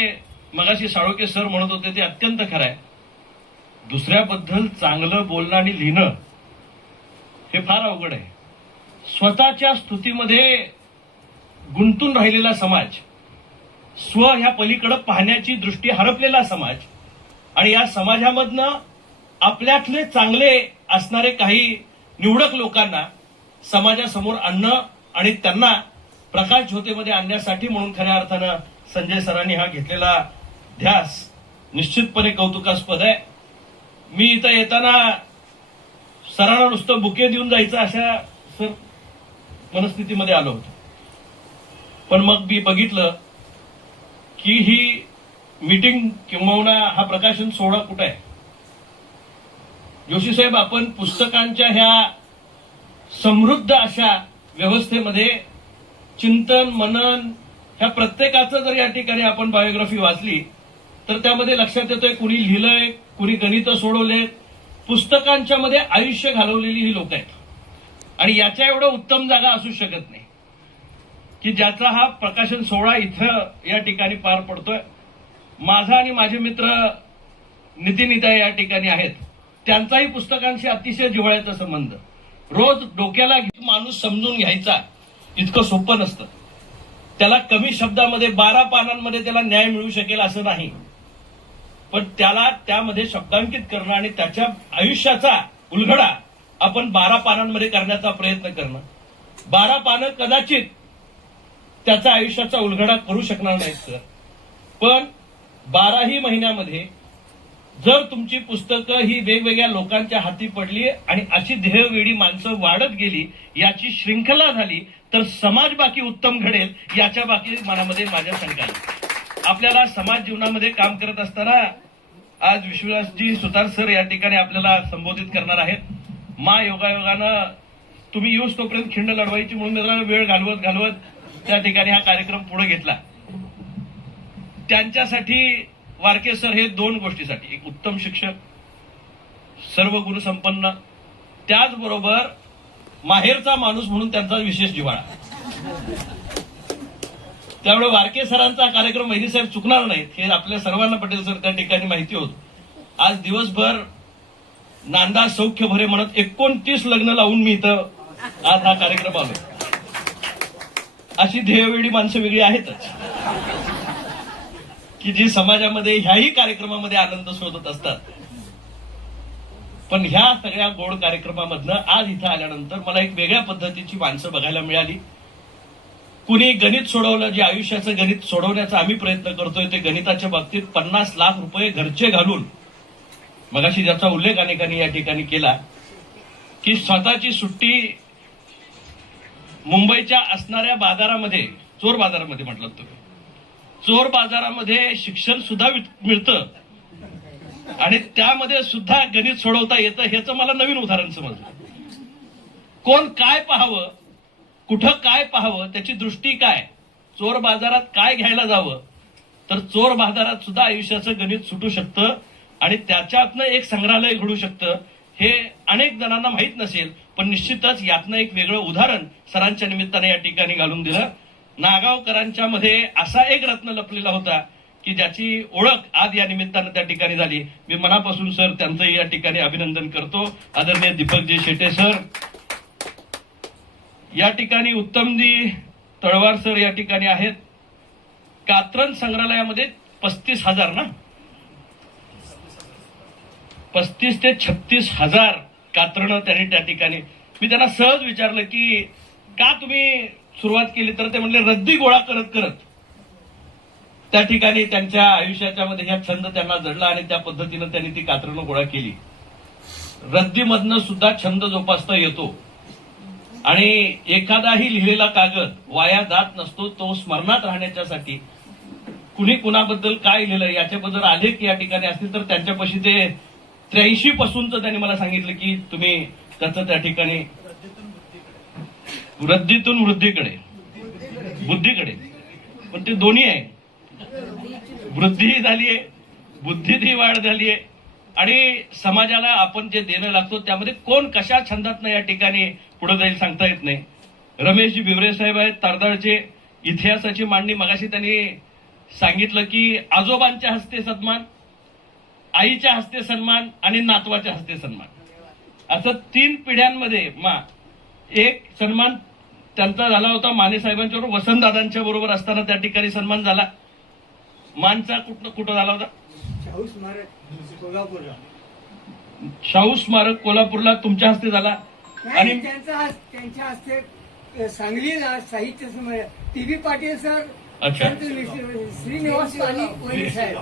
मगाशी साळोखे सर म्हणत होते ते अत्यंत खरं आहे. दुसऱ्याबद्दल चांगलं बोलणं आणि लिहिणं हे फार अवघड आहे. स्वतःच्या स्तुतीमध्ये गुंतून राहिलेला समाज, स्व ह्या पलीकडे पाहण्याची दृष्टी हरपलेला समाज, आणि या समाजामधनं आपल्यातले चांगले असणारे काही निवडक लोकांना समाजासमोर आणणं आणि त्यांना प्रकाश ज्योतीमध्ये आणण्यासाठी म्हणून खऱ्या अर्थानं संजय सरांनी हा घेतलेला ध्यास निश्चितपणे कौतुकास्पद आहे. मी इथं येताना सरांना नुसतं बुके देऊन जायचं अशा सर मनस्थितीमध्ये आलो होतो. पण मग मी बघितलं की ही मीटिंग किंवा हा प्रकाशन सोहळा कुठं आहे. जोशी साहेब, आपण पुस्तकांच्या ह्या समृद्ध अशा व्यवस्थेमध्ये चिंतन मनन ह्या प्रत्येकाचं जर या ठिकाणी आपण बायोग्राफी वाचली तर त्यामध्ये लक्षात येतोय कुणी लिहिलंय, कुणी गणितं सोडवलेत, पुस्तकांच्या मध्ये आयुष्य घालवलेली ही लोक आहेत. आणि याच्या एवढं उत्तम जागा असू शकत नाही की ज्याचा हा प्रकाशन सोहळा इथं या ठिकाणी पार पडतोय. माझा आणि माझे मित्र नितीन इथे या ठिकाणी आहेत, त्यांचाही पुस्तकांशी अतिशय जिव्हाळ्याचा संबंध. रोज डोक्याला माणूस समजून घ्यायचा इतकं सोपं नसतं. त्याला कमी शब्दामध्ये 12 पानांमध्ये त्याला न्याय मिळू शकेल असं नाही, पण त्याला त्यामध्ये शब्दांकित करणं आणि त्याच्या आयुष्याचा उलगडा आपण 12 पानांमध्ये करण्याचा प्रयत्न करणं. 12 पानं कदाचित त्याच्या आयुष्याचा उलगडा करू शकणार नाहीत सर, पण 12ही महिन्यामध्ये जर तुमची पुस्तकं ही वेगवेगळ्या लोकांच्या हाती पडली आणि अशी ध्येयवेडी माणसं वाढत गेली, याची शृंखला झाली, तर समाज बाकी उत्तम घडेल याच्या बाकी मनामध्ये माझ्या शंका आहे. आपल्याला समाज जीवनामध्ये काम करत असताना आज विश्वासजी सुतार सर या ठिकाणी आपल्याला संबोधित करणार आहेत. योगायोगानं तुम्ही येऊस तोपर्यंत खिंड लढवायची म्हणून जरा वेळ घालवत त्या ठिकाणी हा कार्यक्रम पुढे घेतला. त्यांच्यासाठी वारके सर हे 2 गोष्टीसाठी, एक उत्तम शिक्षक, सर्व गुणसंपन्न, त्याचबरोबर माहेरचा माणूस म्हणून त्यांचा विशेष जिव्हाळा. त्यामुळे वारके सरांचा कार्यक्रम वैरी साहेब चुकणार नाहीत हे आपल्या सर्वांना पटेल सर त्या ठिकाणी माहिती होत. आज दिवसभर नांदा सौख्य भरे म्हणत 29 लग्न लावून मी इथं आज हा कार्यक्रम आलो. अशी ध्येयवेडी माणसं वेगळी आहेतच की जी समाजामध्ये ह्याही कार्यक्रमामध्ये आनंद शोधत असतात. पण ह्या सगळ्या गोड कार्यक्रमामधनं आज इथं आल्यानंतर मला एक वेगळ्या पद्धतीची माणसं बघायला मिळाली. कुणी गणित सोडवलं, जे आयुष्याचं गणित सोडवण्याचा आम्ही प्रयत्न करतोय ते गणिताच्या बाबतीत 50 लाख रुपये घरचे घालून, मगाशी ज्याचा उल्लेख अनेकांनी या ठिकाणी केला की स्वतःची सुट्टी मुंबईच्या असणाऱ्या बाजारामध्ये, चोर बाजारामध्ये म्हटलं तुम्ही, चोर बाजारामध्ये शिक्षण सुद्धा मिळतं आणि त्यामध्ये सुद्धा गणित सोडवता येतं. ह्याचं मला नवीन उदाहरण समजलं. कोण काय पाहावं, कुठं काय पाहावं, त्याची दृष्टी काय, चोर बाजारात काय घ्यायला जावं, तर चोर बाजारात सुद्धा आयुष्याचं गणित सुटू शकतं आणि त्याच्यातनं एक संग्रहालय घडू शकतं. हे अनेक जणांना माहीत नसेल, पण निश्चितच यातनं एक वेगळं उदाहरण सरांच्या निमित्ताने या ठिकाणी घालून दिलं. नागावकरांच्या मध्ये असा एक रत्न लपलेला होता की ज्याची ओळख आज या निमित्तानं त्या ठिकाणी झाली. मी मनापासून सर त्यांचंही या ठिकाणी अभिनंदन करतो. आदरणीय दीपकजी शेटे सर या ठिकाणी, उत्तमजी तळवार सर या ठिकाणी आहेत. कात्रण संग्रहालयामध्ये 35,000 ना, 35 ते 36,000 कात्रणं त्यांनी त्या ठिकाणी. मी त्यांना सहज विचारलं की का तुम्ही सुरुवात केली, तर ते म्हणले रद्दी गोळा करत करत त्या ठिकाणी त्यांच्या आयुष्याच्या मध्ये हा छंद त्यांना जडला आणि त्या पद्धतीनं त्यांनी ती कात्रणं गोळा केली. रद्दीमधनं सुद्धा छंद जोपासता येतो आणि एखादाही लिहिलेला कागद वाया जात नसतो. तो स्मरणात राहण्याच्यासाठी कुणी कुणाबद्दल काय लिहिलं याच्याबद्दल आलेख या ठिकाणी असतील तर त्यांच्यापाशी ते 83 पासूनच त्यांनी मला सांगितलं की तुम्ही त्याचं त्या ठिकाणी रद्दीतून वृद्धीकडे, बुद्धीकडे, पण ते दोन्ही आहे. वृद्धीही झालीये, बुद्धीतही वाढ झालीये आणि समाजाला आपण जे देणं लागतो त्यामध्ये कोण कशा छंदातनं या ठिकाणी पुढे जाईल सांगता येत नाही. रमेशजी बिवरे साहेब आहेत तारदाळचे, इतिहासाची मांडणी मगाशी त्यांनी सांगितलं की आजोबांच्या हस्ते सन्मान, आईच्या हस्ते सन्मान आणि नातवाच्या हस्ते सन्मान, असं 3 पिढ्यांमध्ये एक सन्मान त्यांचा झाला होता माने साहेबांच्या बरोबर, वसंतदादांच्या बरोबर असताना त्या ठिकाणी सन्मान झाला. मानचा कुठं झाला होता? शाहू स्मारक कोल्हापूरला तुमच्या हस्ते झाला. आणि त्यांच्या हस्ते सांगलीला साहित्य पीबी पाटील सर, अच्छा, श्रीनिवास साहेब,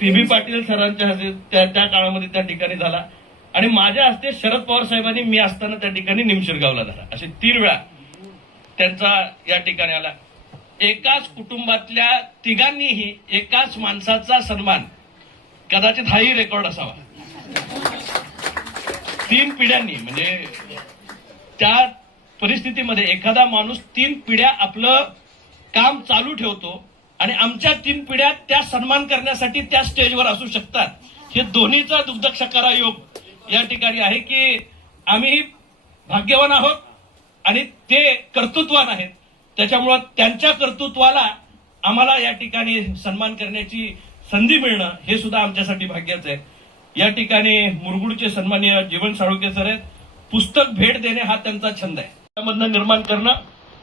पीबी पाटील सरांच्या हस्ते त्या काळामध्ये त्या ठिकाणी झाला. आणि माझ्या हस्ते शरद पवार साहेबांनी मी असताना त्या ठिकाणी निमशिरगावला झाला. असे 3 वेळा त्यांचा या ठिकाणी आला. एकाच कुटुंबातल्या तिघांनीही एकाच माणसाचा सन्मान, कदाचित हाही रेकॉर्ड असावा. 3 पिढ्यांनी, म्हणजे त्या परिस्थितीमध्ये एखादा माणूस 3 पिढ्या आपलं काम चालू ठेवतो आणि आमच्या 3 पिढ्या त्या सन्मान करण्यासाठी त्या स्टेजवर असू शकतात. हे दोन्हीचा दुग्धक्षकारा योग या ठिकाणी आहे की आम्ही भाग्यवान आहोत आणि ते कर्तृत्वान आहेत. त्याच्यामुळं त्यांच्या कर्तृत्वाला आम्हाला या ठिकाणी सन्मान करण्याची संधी मिळणं हे सुद्धा आमच्यासाठी भाग्याचं आहे. या ठिकाणी मुरगुडचे सन्माननीय जीवन साळुंखे सर आहेत. पुस्तक भेट देणे हा त्यांचा छंद आहे. त्यामधनं निर्माण करणं,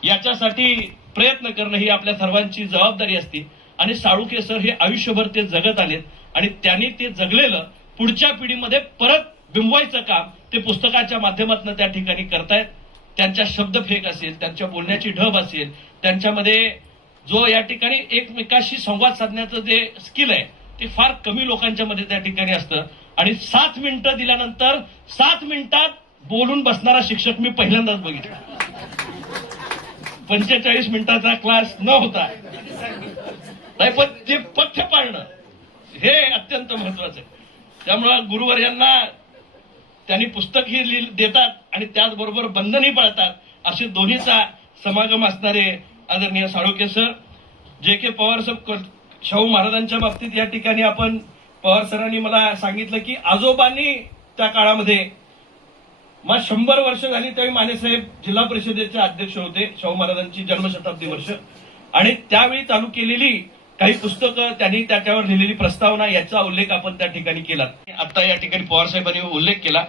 याच्यासाठी प्रयत्न करणं ही आपल्या सर्वांची जबाबदारी असते. आणि साळुंखे सर हे आयुष्यभर ते जगत आलेत आणि त्यांनी ते जगलेलं पुढच्या पिढीमध्ये परत बिंबवायचं काम ते पुस्तकाच्या माध्यमातून त्या ठिकाणी करतायत. त्यांच्या शब्दफेक असेल, त्यांच्या बोलण्याची ढब असेल, त्यांच्यामध्ये जो या ठिकाणी एकमेकाशी संवाद साधण्याचं जे स्किल आहे ते फार कमी लोकांच्या मध्ये त्या ठिकाणी असतं. आणि 7 मिनिटं दिल्यानंतर 7 मिनिटात बोलून बसणारा शिक्षक मी पहिल्यांदाच बघितला. 45 मिनिटाचा क्लास न होता नाही, पण ते पथ्य पाळणं हे अत्यंत महत्वाचं आहे. त्यामुळं गुरुवर्यांना त्यांनी पुस्तकही देतात आणि त्याचबरोबर बंधनही पाळतात. असे दोन्हीचा समागम असणारे आदरणीय साळुंखे सर, जे पवार साहेब, शाहू महाराजांच्या बाबतीत या ठिकाणी आपण पवार सरांनी मला सांगितलं की आजोबांनी त्या काळामध्ये 100 वर्ष झाली त्यावेळी मानेसाहेब जिल्हा परिषदेचे अध्यक्ष होते, शाहू महाराजांची जन्मशताब्दी वर्ष, आणि त्यावेळी चालू केलेली काही पुस्तकं, त्यांनी त्याच्यावर लिहिलेली प्रस्तावना याचा उल्लेख आपण त्या ठिकाणी केला. आता या ठिकाणी पवार साहेबांनी उल्लेख केला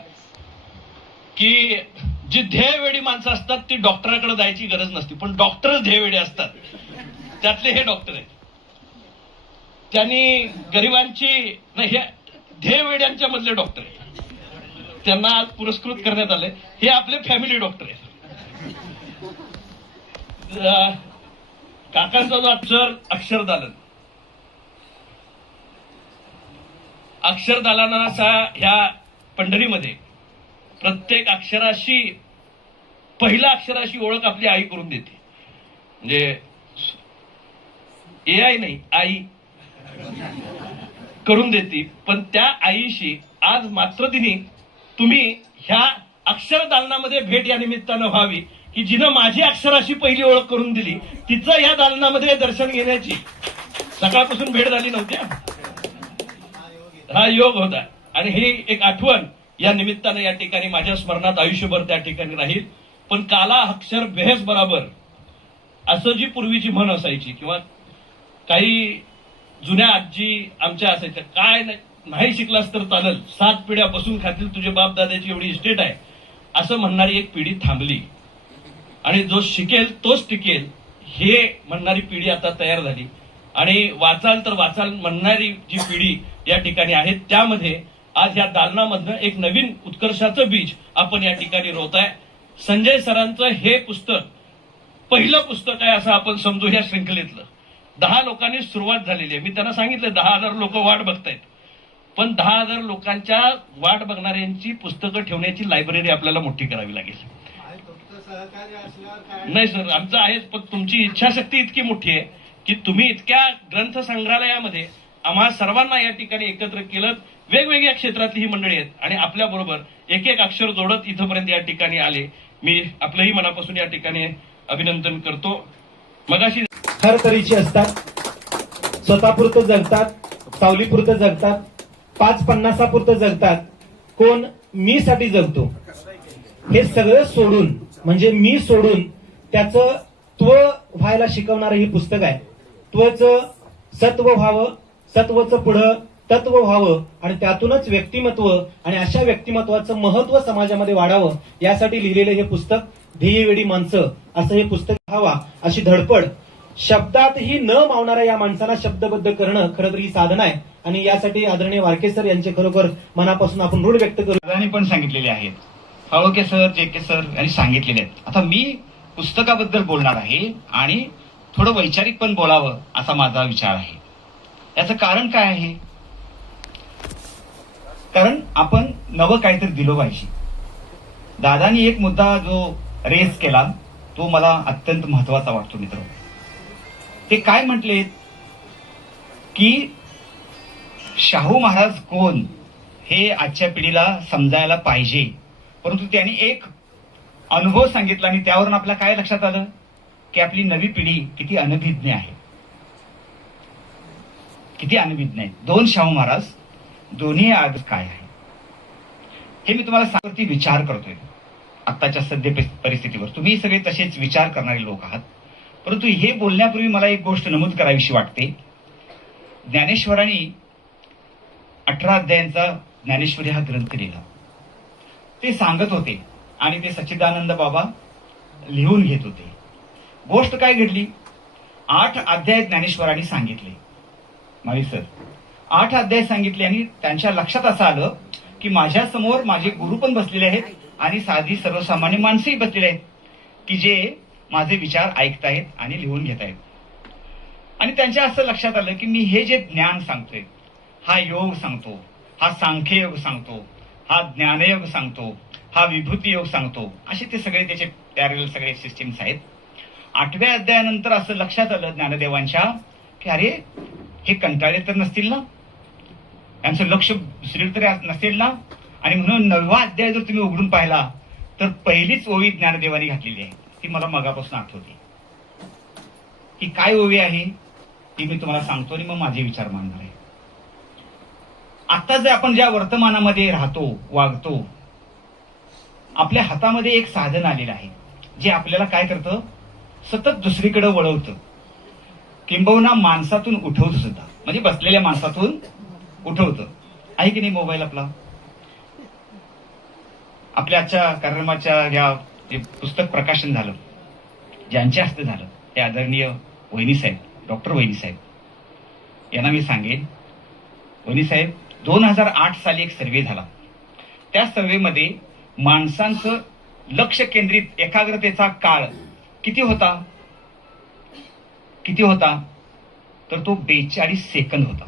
की जी ध्येयवेडी माणसं असतात ती डॉक्टराकडे जायची गरज नसते, पण डॉक्टरच ध्येयवेडे असतात. त्यातले हे डॉक्टर आहेत. त्यांनी गरिबांची नाही, हे ध्येयवेड्यांच्या मधले डॉक्टर आहेत. त्यांना आज पुरस्कृत करण्यात आले. हे आपले फॅमिली डॉक्टर आहेत. काकांचा जो अक्षरदालन, अक्षरदालनाचा ह्या पंढरीमध्ये प्रत्येक अक्षराशी, पहिल्या अक्षराशी ओळख आपली आई करून देते. म्हणजे AI नाही, आई करून देते. पण त्या आईशी आज मातृदिनी तुम्ही ह्या अक्षरदालनामध्ये भेट या निमित्तानं व्हावी की जिनं माझी अक्षराशी पहिली ओळख करून दिली, तिचं या दालनामध्ये दर्शन घेण्याची सकाळपासून भेट झाली नव्हती. हा योग होता आणि ही एक आठवण या निमित्तानं या ठिकाणी माझ्या स्मरणात आयुष्यभर त्या ठिकाणी राहील. पण काला अक्षर बेहस बराबर असं जी पूर्वीची म्हण असायची किंवा काही जुन्या आजी आमच्या असायच्या, काय नाही शिकलास तर चालेल, 7 पिढ्या बसून खातील तुझे बाप दादाची एवढी इस्टेट आहे, असं म्हणणारी एक पिढी थांबली आणि जो शिकेल तोच टिकेल हे म्हणणारी पिढी आता तयार झाली. आणि वाचाल तर वाचाल म्हणणारी जी पिढी या ठिकाणी आहे, त्यामध्ये आज या दालनामधनं एक नवीन उत्कर्षाचं बीज आपण या ठिकाणी रोवताय. संजय सरांचं हे पुस्तक पहिलं पुस्तक आहे असं आपण समजू. ह्या शृंखलेतलं 10 लोकांनी सुरुवात झालेली आहे. मी त्यांना सांगितलं 10,000 लोक वाट बघतायत, पण 10,000 लोकांच्या वाट बघणाऱ्यांची पुस्तकं ठेवण्याची लायब्ररी आपल्याला मोठी करावी लागेल. नाही सर, आमचं आहेच, पण तुमची इच्छाशक्ती इतकी मोठी आहे की तुम्ही इतक्या ग्रंथ संग्रहालयामध्ये आम्हा सर्वांना या ठिकाणी एकत्र केलं. वेगवेगळ्या क्षेत्रातली ही मंडळी आहेत आणि आपल्या बरोबर एक एक अक्षर जोडत इथपर्यंत या ठिकाणी आले. मी आपलंही मनापासून या ठिकाणी अभिनंदन करतो. मगाशी हर तऱ्हेची असतात, स्वतःपुरतं जगतात, सावलीपुरतं जगतात, 5-50पुरतं जगतात, कोण मी साठी जगतो. हे सगळं सोडून, म्हणजे मी सोडून त्याचं त्व व्हायला शिकवणारं हे पुस्तक आहे. त्वचं सत्व व्हावं, सत्वचं पुढं तत्व व्हावं आणि त्यातूनच व्यक्तिमत्व आणि अशा व्यक्तिमत्वाचं महत्व समाजामध्ये वाढावं यासाठी लिहिलेलं हे पुस्तक ध्येयवेडी माणसं असं हे पुस्तक व्हावा अशी धडपड शब्दातही न मावणाऱ्या या माणसाला शब्दबद्ध करणं खरं तर ही साधना आहे आणि यासाठी आदरणीय वारके सर यांचे खरोखर मनापासून आपण ऋण व्यक्त करू. दादांनी पण सांगितलेले आहेत, फाळके सर, JK सर यांनी सांगितलेले आहेत. आता मी पुस्तकाबद्दल बोलणार आहे आणि थोडं वैचारिक पण बोलावं असा माझा विचार आहे. याचं कारण काय आहे? कारण आपण नवं काहीतरी दिलं पाहिजे. दादानी एक मुद्दा जो रेस केला तो मला अत्यंत महत्वाचा वाटतो मित्र. ते काय म्हटलेत की शाहू महाराज कोण हे आजच्या पिढीला समजायला पाहिजे, परंतु त्यांनी एक अनुभव सांगितला आणि त्यावरून आपल्याला काय लक्षात आलं की आपली नवी पिढी किती अनभिज्ञ आहे, किती अनभिज्ञ आहे. दोन शाहू महाराज, दोन्ही आज काय आहे हे मी तुम्हाला सांगतो. विचार करतोय आत्ताच्या सद्य परिस्थितीवर. तुम्ही सगळे तसेच विचार करणारे लोक आहात, परंतु हे बोलण्यापूर्वी मला एक गोष्ट नमूद करावीशी वाटते. ज्ञानेश्वरांनी 18 अध्यायांचा ज्ञानेश्वरी हा ग्रंथ लिहिला. ते सांगत होते आणि ते सच्चिदानंद बाबा लिहून घेत होते. गोष्ट काय घडली? 8 अध्याय ज्ञानेश्वरांनी सांगितले. माळी सर 8 अध्याय सांगितले आणि त्यांच्या लक्षात असं आलं की माझ्या समोर माझे गुरु पण बसलेले आहेत आणि साधी सर्वसामान्य माणसंही बसलेले आहेत की जे माझे विचार ऐकतायत आणि लिहून घेत आहेत. आणि त्यांच्या असं लक्षात आलं की मी हे जे ज्ञान सांगतोय, हा योग सांगतो, हा सांख्य योग सांगतो, हा ज्ञानयोग सांगतो, हा विभूती योग सांगतो, असे ते सगळे त्याचे पॅरल सगळे सिस्टीम्स आहेत. 8व्या अध्यायानंतर असं लक्षात आलं ज्ञानदेवांच्या की अरे हे कंटाळे तर नसतील ना, यांचं लक्ष दुसरीकडे तरी नसेल ना. आणि म्हणून 9वा अध्याय जर तुम्ही उघडून पाहिला तर पहिलीच ओवी ज्ञानदेवानी घातलेली आहे. ती मला मगापासून आठवते. ही काय ओवी आहे ती मी तुम्हाला सांगतो आणि मग माझे विचार मांडणार आहे. आता जे आपण ज्या वर्तमानामध्ये राहतो, वागतो, आपल्या हातामध्ये एक साधन आलेलं आहे जे आपल्याला काय करतं, सतत दुसरीकडे वळवतं, किंबहुना माणसातून उठवतं सुद्धा. म्हणजे बसलेल्या माणसातून उठवतं. आहे की नाही मोबाईल आपला? आपल्या आजच्या कार्यक्रमाच्या या जे पुस्तक प्रकाशन झालं, ज्यांच्या हस्ते झालं ते आदरणीय वहिनी साहेब, डॉक्टर वहिनी साहेब यांना मी सांगेन. वहिनी साहेब 2008 साली एक सर्वे झाला. त्या सर्वेमध्ये माणसांचं लक्ष केंद्रित एकाग्रतेचा काळ किती होता? तर तो 42 सेकंद होता.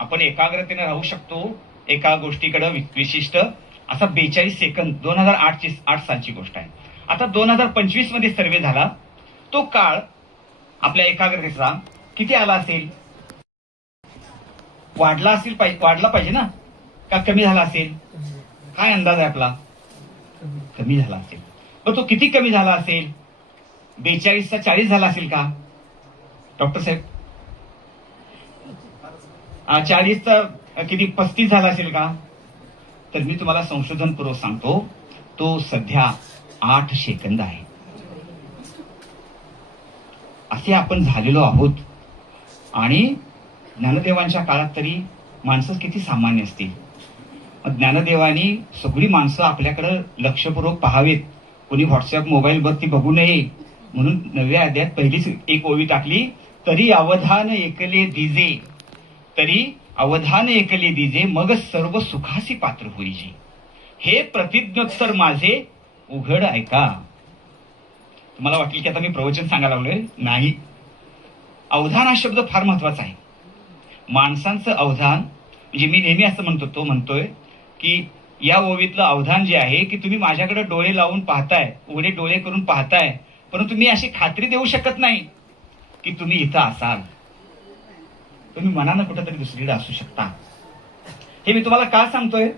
आपण एकाग्रतेने राहू शकतो एका गोष्टीकडे विशिष्ट असा 42 सेकंद 2008 सालची गोष्ट आहे. आता 2025 मध्ये सर्वे झाला. तो काळ आपल्या एकाग्रतेचा किती आला असेल? वाढला पाहिजे ना, का कमी झाला असेल? काय अंदाज आहे आपला? कमी झाला असेल. पण तो किती कमी झाला असेल? 42चा 40 झाला असेल का डॉक्टर साहेब? 40चा किती 35 झाला असेल का? तर मी तुम्हाला संशोधनपूर्वक सांगतो, तो सध्या 8 सेकंद आहे. असे आपण झालेलो आहोत. आणि ज्ञानदेवांच्या काळात तरी माणसं किती सामान्य असतील. ज्ञानदेवानी सगळी माणसं आपल्याकडे लक्षपूर्वक पाहावेत, कोणी व्हॉट्सअप मोबाईलवरती बघू नये म्हणून 9व्या अध्यायात पहिलीच एक ओवी टाकली. तरी अवधान एकले दिजे मग सर्व सुखासी पात्र होईजे, हे प्रतिज्ञोत्तर माझे उघड ऐका. तुम्हाला वाटेल की आता मी प्रवचन सांगायला लागलोय. नाही, अवधान हा शब्द फार महत्वाचा आहे. माणसांचं अवधान म्हणजे मी नेहमी असं म्हणतोय की या ओवीतलं अवधान जे आहे की तुम्ही माझ्याकडे डोळे लावून पाहताय, उघडे डोळे करून पाहताय, परंतु मी अशी खात्री देऊ शकत नाही की तुम्ही इथं असाल. तुम्ही मनानं कुठेतरी दुसरीकडे असू शकता. हे मी तुम्हाला का सांगतोय?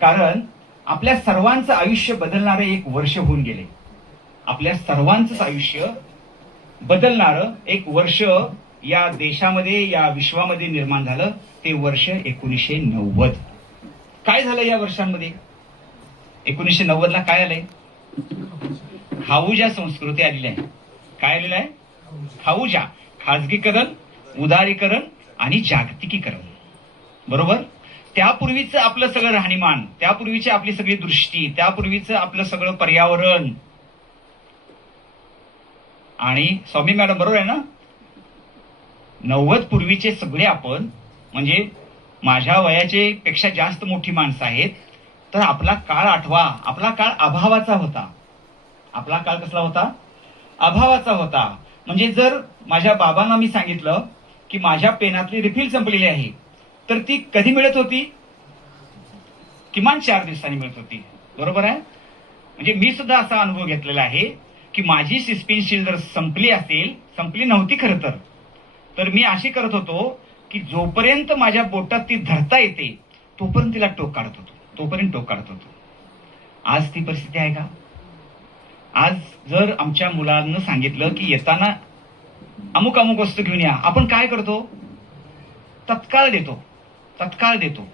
कारण आपल्या सर्वांचं आयुष्य बदलणारे एक वर्ष होऊन गेले. आपल्या सर्वांचंच आयुष्य बदलणारं एक वर्ष या देशामध्ये, या विश्वामध्ये निर्माण झालं. ते वर्ष 1990. काय झालं या वर्षांमध्ये? 1990ला काय आलंय? खाऊजा संस्कृती आलेली आहे. काय आलेलं आहे? खाऊजा, खाजगीकरण, उदारीकरण आणि जागतिकीकरण. बरोबर. त्यापूर्वीचं आपलं सगळं राहणीमान, त्यापूर्वीची आपली सगळी दृष्टी, त्यापूर्वीचं आपलं सगळं पर्यावरण. आणि स्वामी मॅडम बरोबर आहे ना, 90 पूर्वीचे सगळे आपण, म्हणजे माझ्या वयाचे पेक्षा जास्त मोठी माणसं आहेत. तर आपला काळ आठवा. आपला काळ अभावाचा होता. आपला काळ कसला होता? अभावाचा होता. म्हणजे जर माझ्या बाबांना मी सांगितलं की माझ्या पेनातली रिफिल संपलेली आहे, तर ती कधी मिळत होती? किमान 4 दिवसांनी मिळत होती. बरोबर आहे. म्हणजे मी सुद्धा असा अनुभव घेतलेला आहे की माझी सिस्पेन्शिल जर संपली असेल, संपली नव्हती खरं तर मी अशी करत होतो की जोपर्यंत माझ्या बोटात ती धरता येते तोपर्यंत तिला टोक काढत होतो. आज ती परिस्थिती आहे का? आज जर आमच्या मुलांना सांगितलं की येताना अमुक अमुक वस्तू घेऊन या, आपण काय करतो? तत्काळ देतो.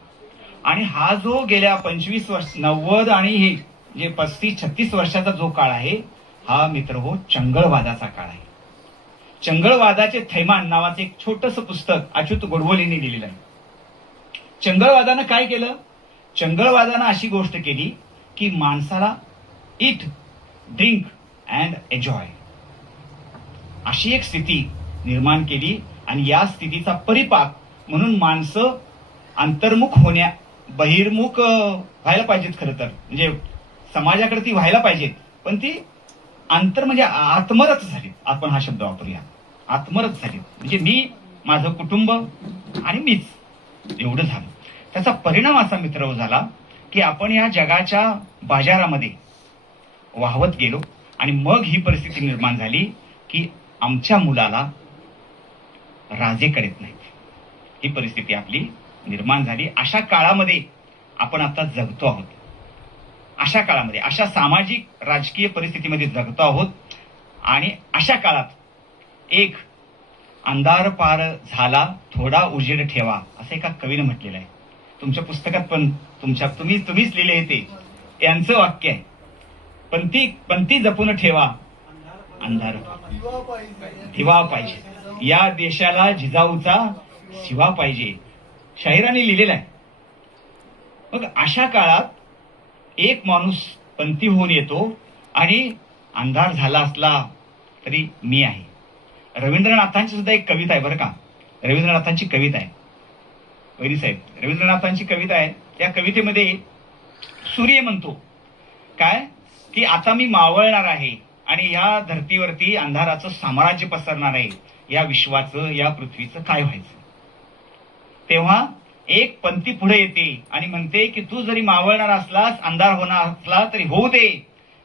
आणि हा जो गेल्या 25 वर्ष, 90 आणि हे जे 35-36 वर्षाचा जो काळ आहे, हा मित्र हो चंगळवादाचा काळ आहे. चंगळवादाचे थैमान नावाचे एक छोटंसं पुस्तक अच्युत गोडबोलेंनी लिहिलेलं आहे. चंगळवादानं काय केलं? चंगळवादानं अशी गोष्ट केली की माणसाला इट, ड्रिंक अँड एन्जॉय अशी एक स्थिती निर्माण केली. आणि या स्थितीचा परिपाक म्हणून माणसं अंतर्मुख बहिर्मुख व्हायला पाहिजेत. खरं तर म्हणजे समाजाकडे ती व्हायला पाहिजेत, पण ती म्हणजे आत्मरत झाली. आपण हा शब्द वापरूया, आत्मरत झाली. म्हणजे मी, माझं कुटुंब आणि मीच, एवढं झालं. त्याचा परिणाम असा मित्र झाला की आपण या जगाच्या बाजारामध्ये वाहवत गेलो. आणि मग ही परिस्थिती निर्माण झाली की आमच्या मुलाला राजे कळत नाहीत. ही परिस्थिती आपली निर्माण झाली. अशा काळामध्ये आपण आता जगतो आहोत. अशा काळामध्ये, अशा सामाजिक राजकीय परिस्थितीमध्ये जगतो आहोत. आणि अशा काळात एक अंधार पार झाला थोडा उजेड ठेवा, असं एका कवीनं म्हटलेलं आहे. तुमच्या पुस्तकात पण तुम्हीच लिहिले आहे ते, यांचं वाक्य आहे. पंथी जपून ठेवा, अंधार दिवा पाहिजे, या देशाला जिजाऊचा शिवा पाहिजे, शाहिरांनी लिहिलेला आहे. मग अशा काळात एक माणूस पंथी होऊन येतो आणि अंधार झाला असला तरी मी आहे. रवींद्रनाथांची सुद्धा एक कविता आहे बरं का. रवींद्रनाथांची कविता आहे, वैरी साहेब, रवींद्रनाथांची कविता आहे. त्या कवितेमध्ये सूर्य म्हणतो काय की आता मी मावळणार आहे आणि या धर्तीवरती अंधाराचं साम्राज्य पसरणार आहे. या विश्वाचं, या पृथ्वीचं काय व्हायचं? तेव्हा एक पंथी पुढे येते आणि म्हणते की तू जरी मावळणार असलास, अंधार होणार असला तरी होऊ दे,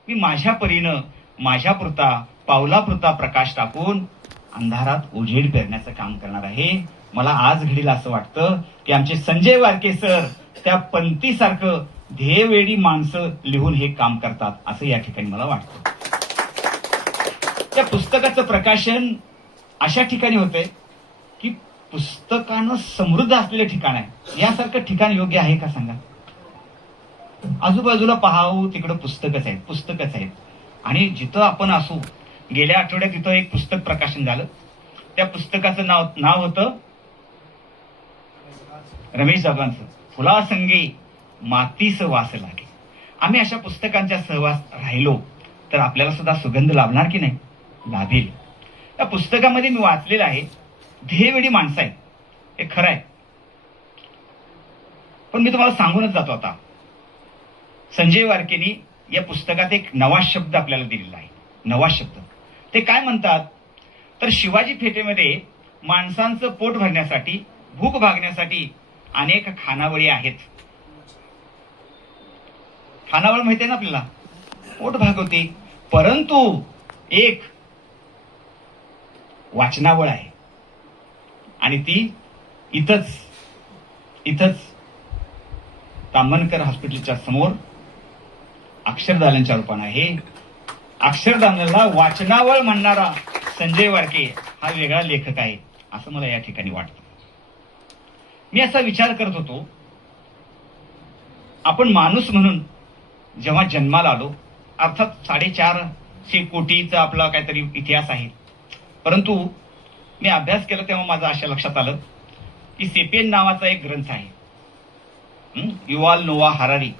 मी माझ्या परीनं, माझ्या पुरता, पावलापुरता प्रकाश टाकून अंधारात उजेड पेरण्याचं काम करणार आहे. मला आज घडीला असं वाटतं की आमचे संजय वारके सर त्या पंथीसारखं ध्येयवेडी माणसं लिहून हे काम करतात असं या ठिकाणी मला वाटतं. त्या पुस्तकाचं प्रकाशन अशा ठिकाणी होतंय की पुस्तकानं समृद्ध असलेलं ठिकाण आहे. यासारखं ठिकाण योग्य आहे का सांगा? आजूबाजूला पाहावं तिकडं पुस्तकच आहेत. आणि जिथं आपण असू, गेल्या आठवड्यात तिथं एक पुस्तक प्रकाशन झालं. त्या पुस्तकाचं नाव होतं रमेश दादांचं, फुलासंगे मातीस वास लागे. आम्ही अशा पुस्तकांच्या सहवास राहिलो तर आपल्याला सुद्धा सुगंध लाभणार की नाही? लाभेल. त्या पुस्तकामध्ये मी वाचलेलं आहे, ध्येयवेडी माणसं आहेत, हे खरं आहे. पण मी तुम्हाला सांगूनच जातो आता, संजय वारकेनी या पुस्तकात एक नवा शब्द आपल्याला दिलेला आहे. नवा शब्द ते काय म्हणतात तर शिवाजी फेटेमध्ये माणसांचं पोट भरण्यासाठी, भूक भागण्यासाठी अनेक खानावळी आहेत. खानावळ माहितीये ना आपल्याला, पोट भागवते. परंतु एक वाचनावळ आहे आणि ती इथंच तांबनकर हॉस्पिटलच्या समोर अक्षरदानांच्या रूपानं आहे. अक्षरदानाला वाचनावळ म्हणणारा संजय वारके हा वेगळा लेखक आहे असं मला या ठिकाणी वाटतं. मी असा विचार करत होतो, आपण माणूस म्हणून जेव्हा जन्माला आलो, अर्थात 450 कोटीचा आपला काहीतरी इतिहास आहे, परंतु मी अभ्यास केला तेव्हा माझं अशा लक्षात आलं की सेपियन नावाचा एक ग्रंथ आहे. युवाल नोवा हरारी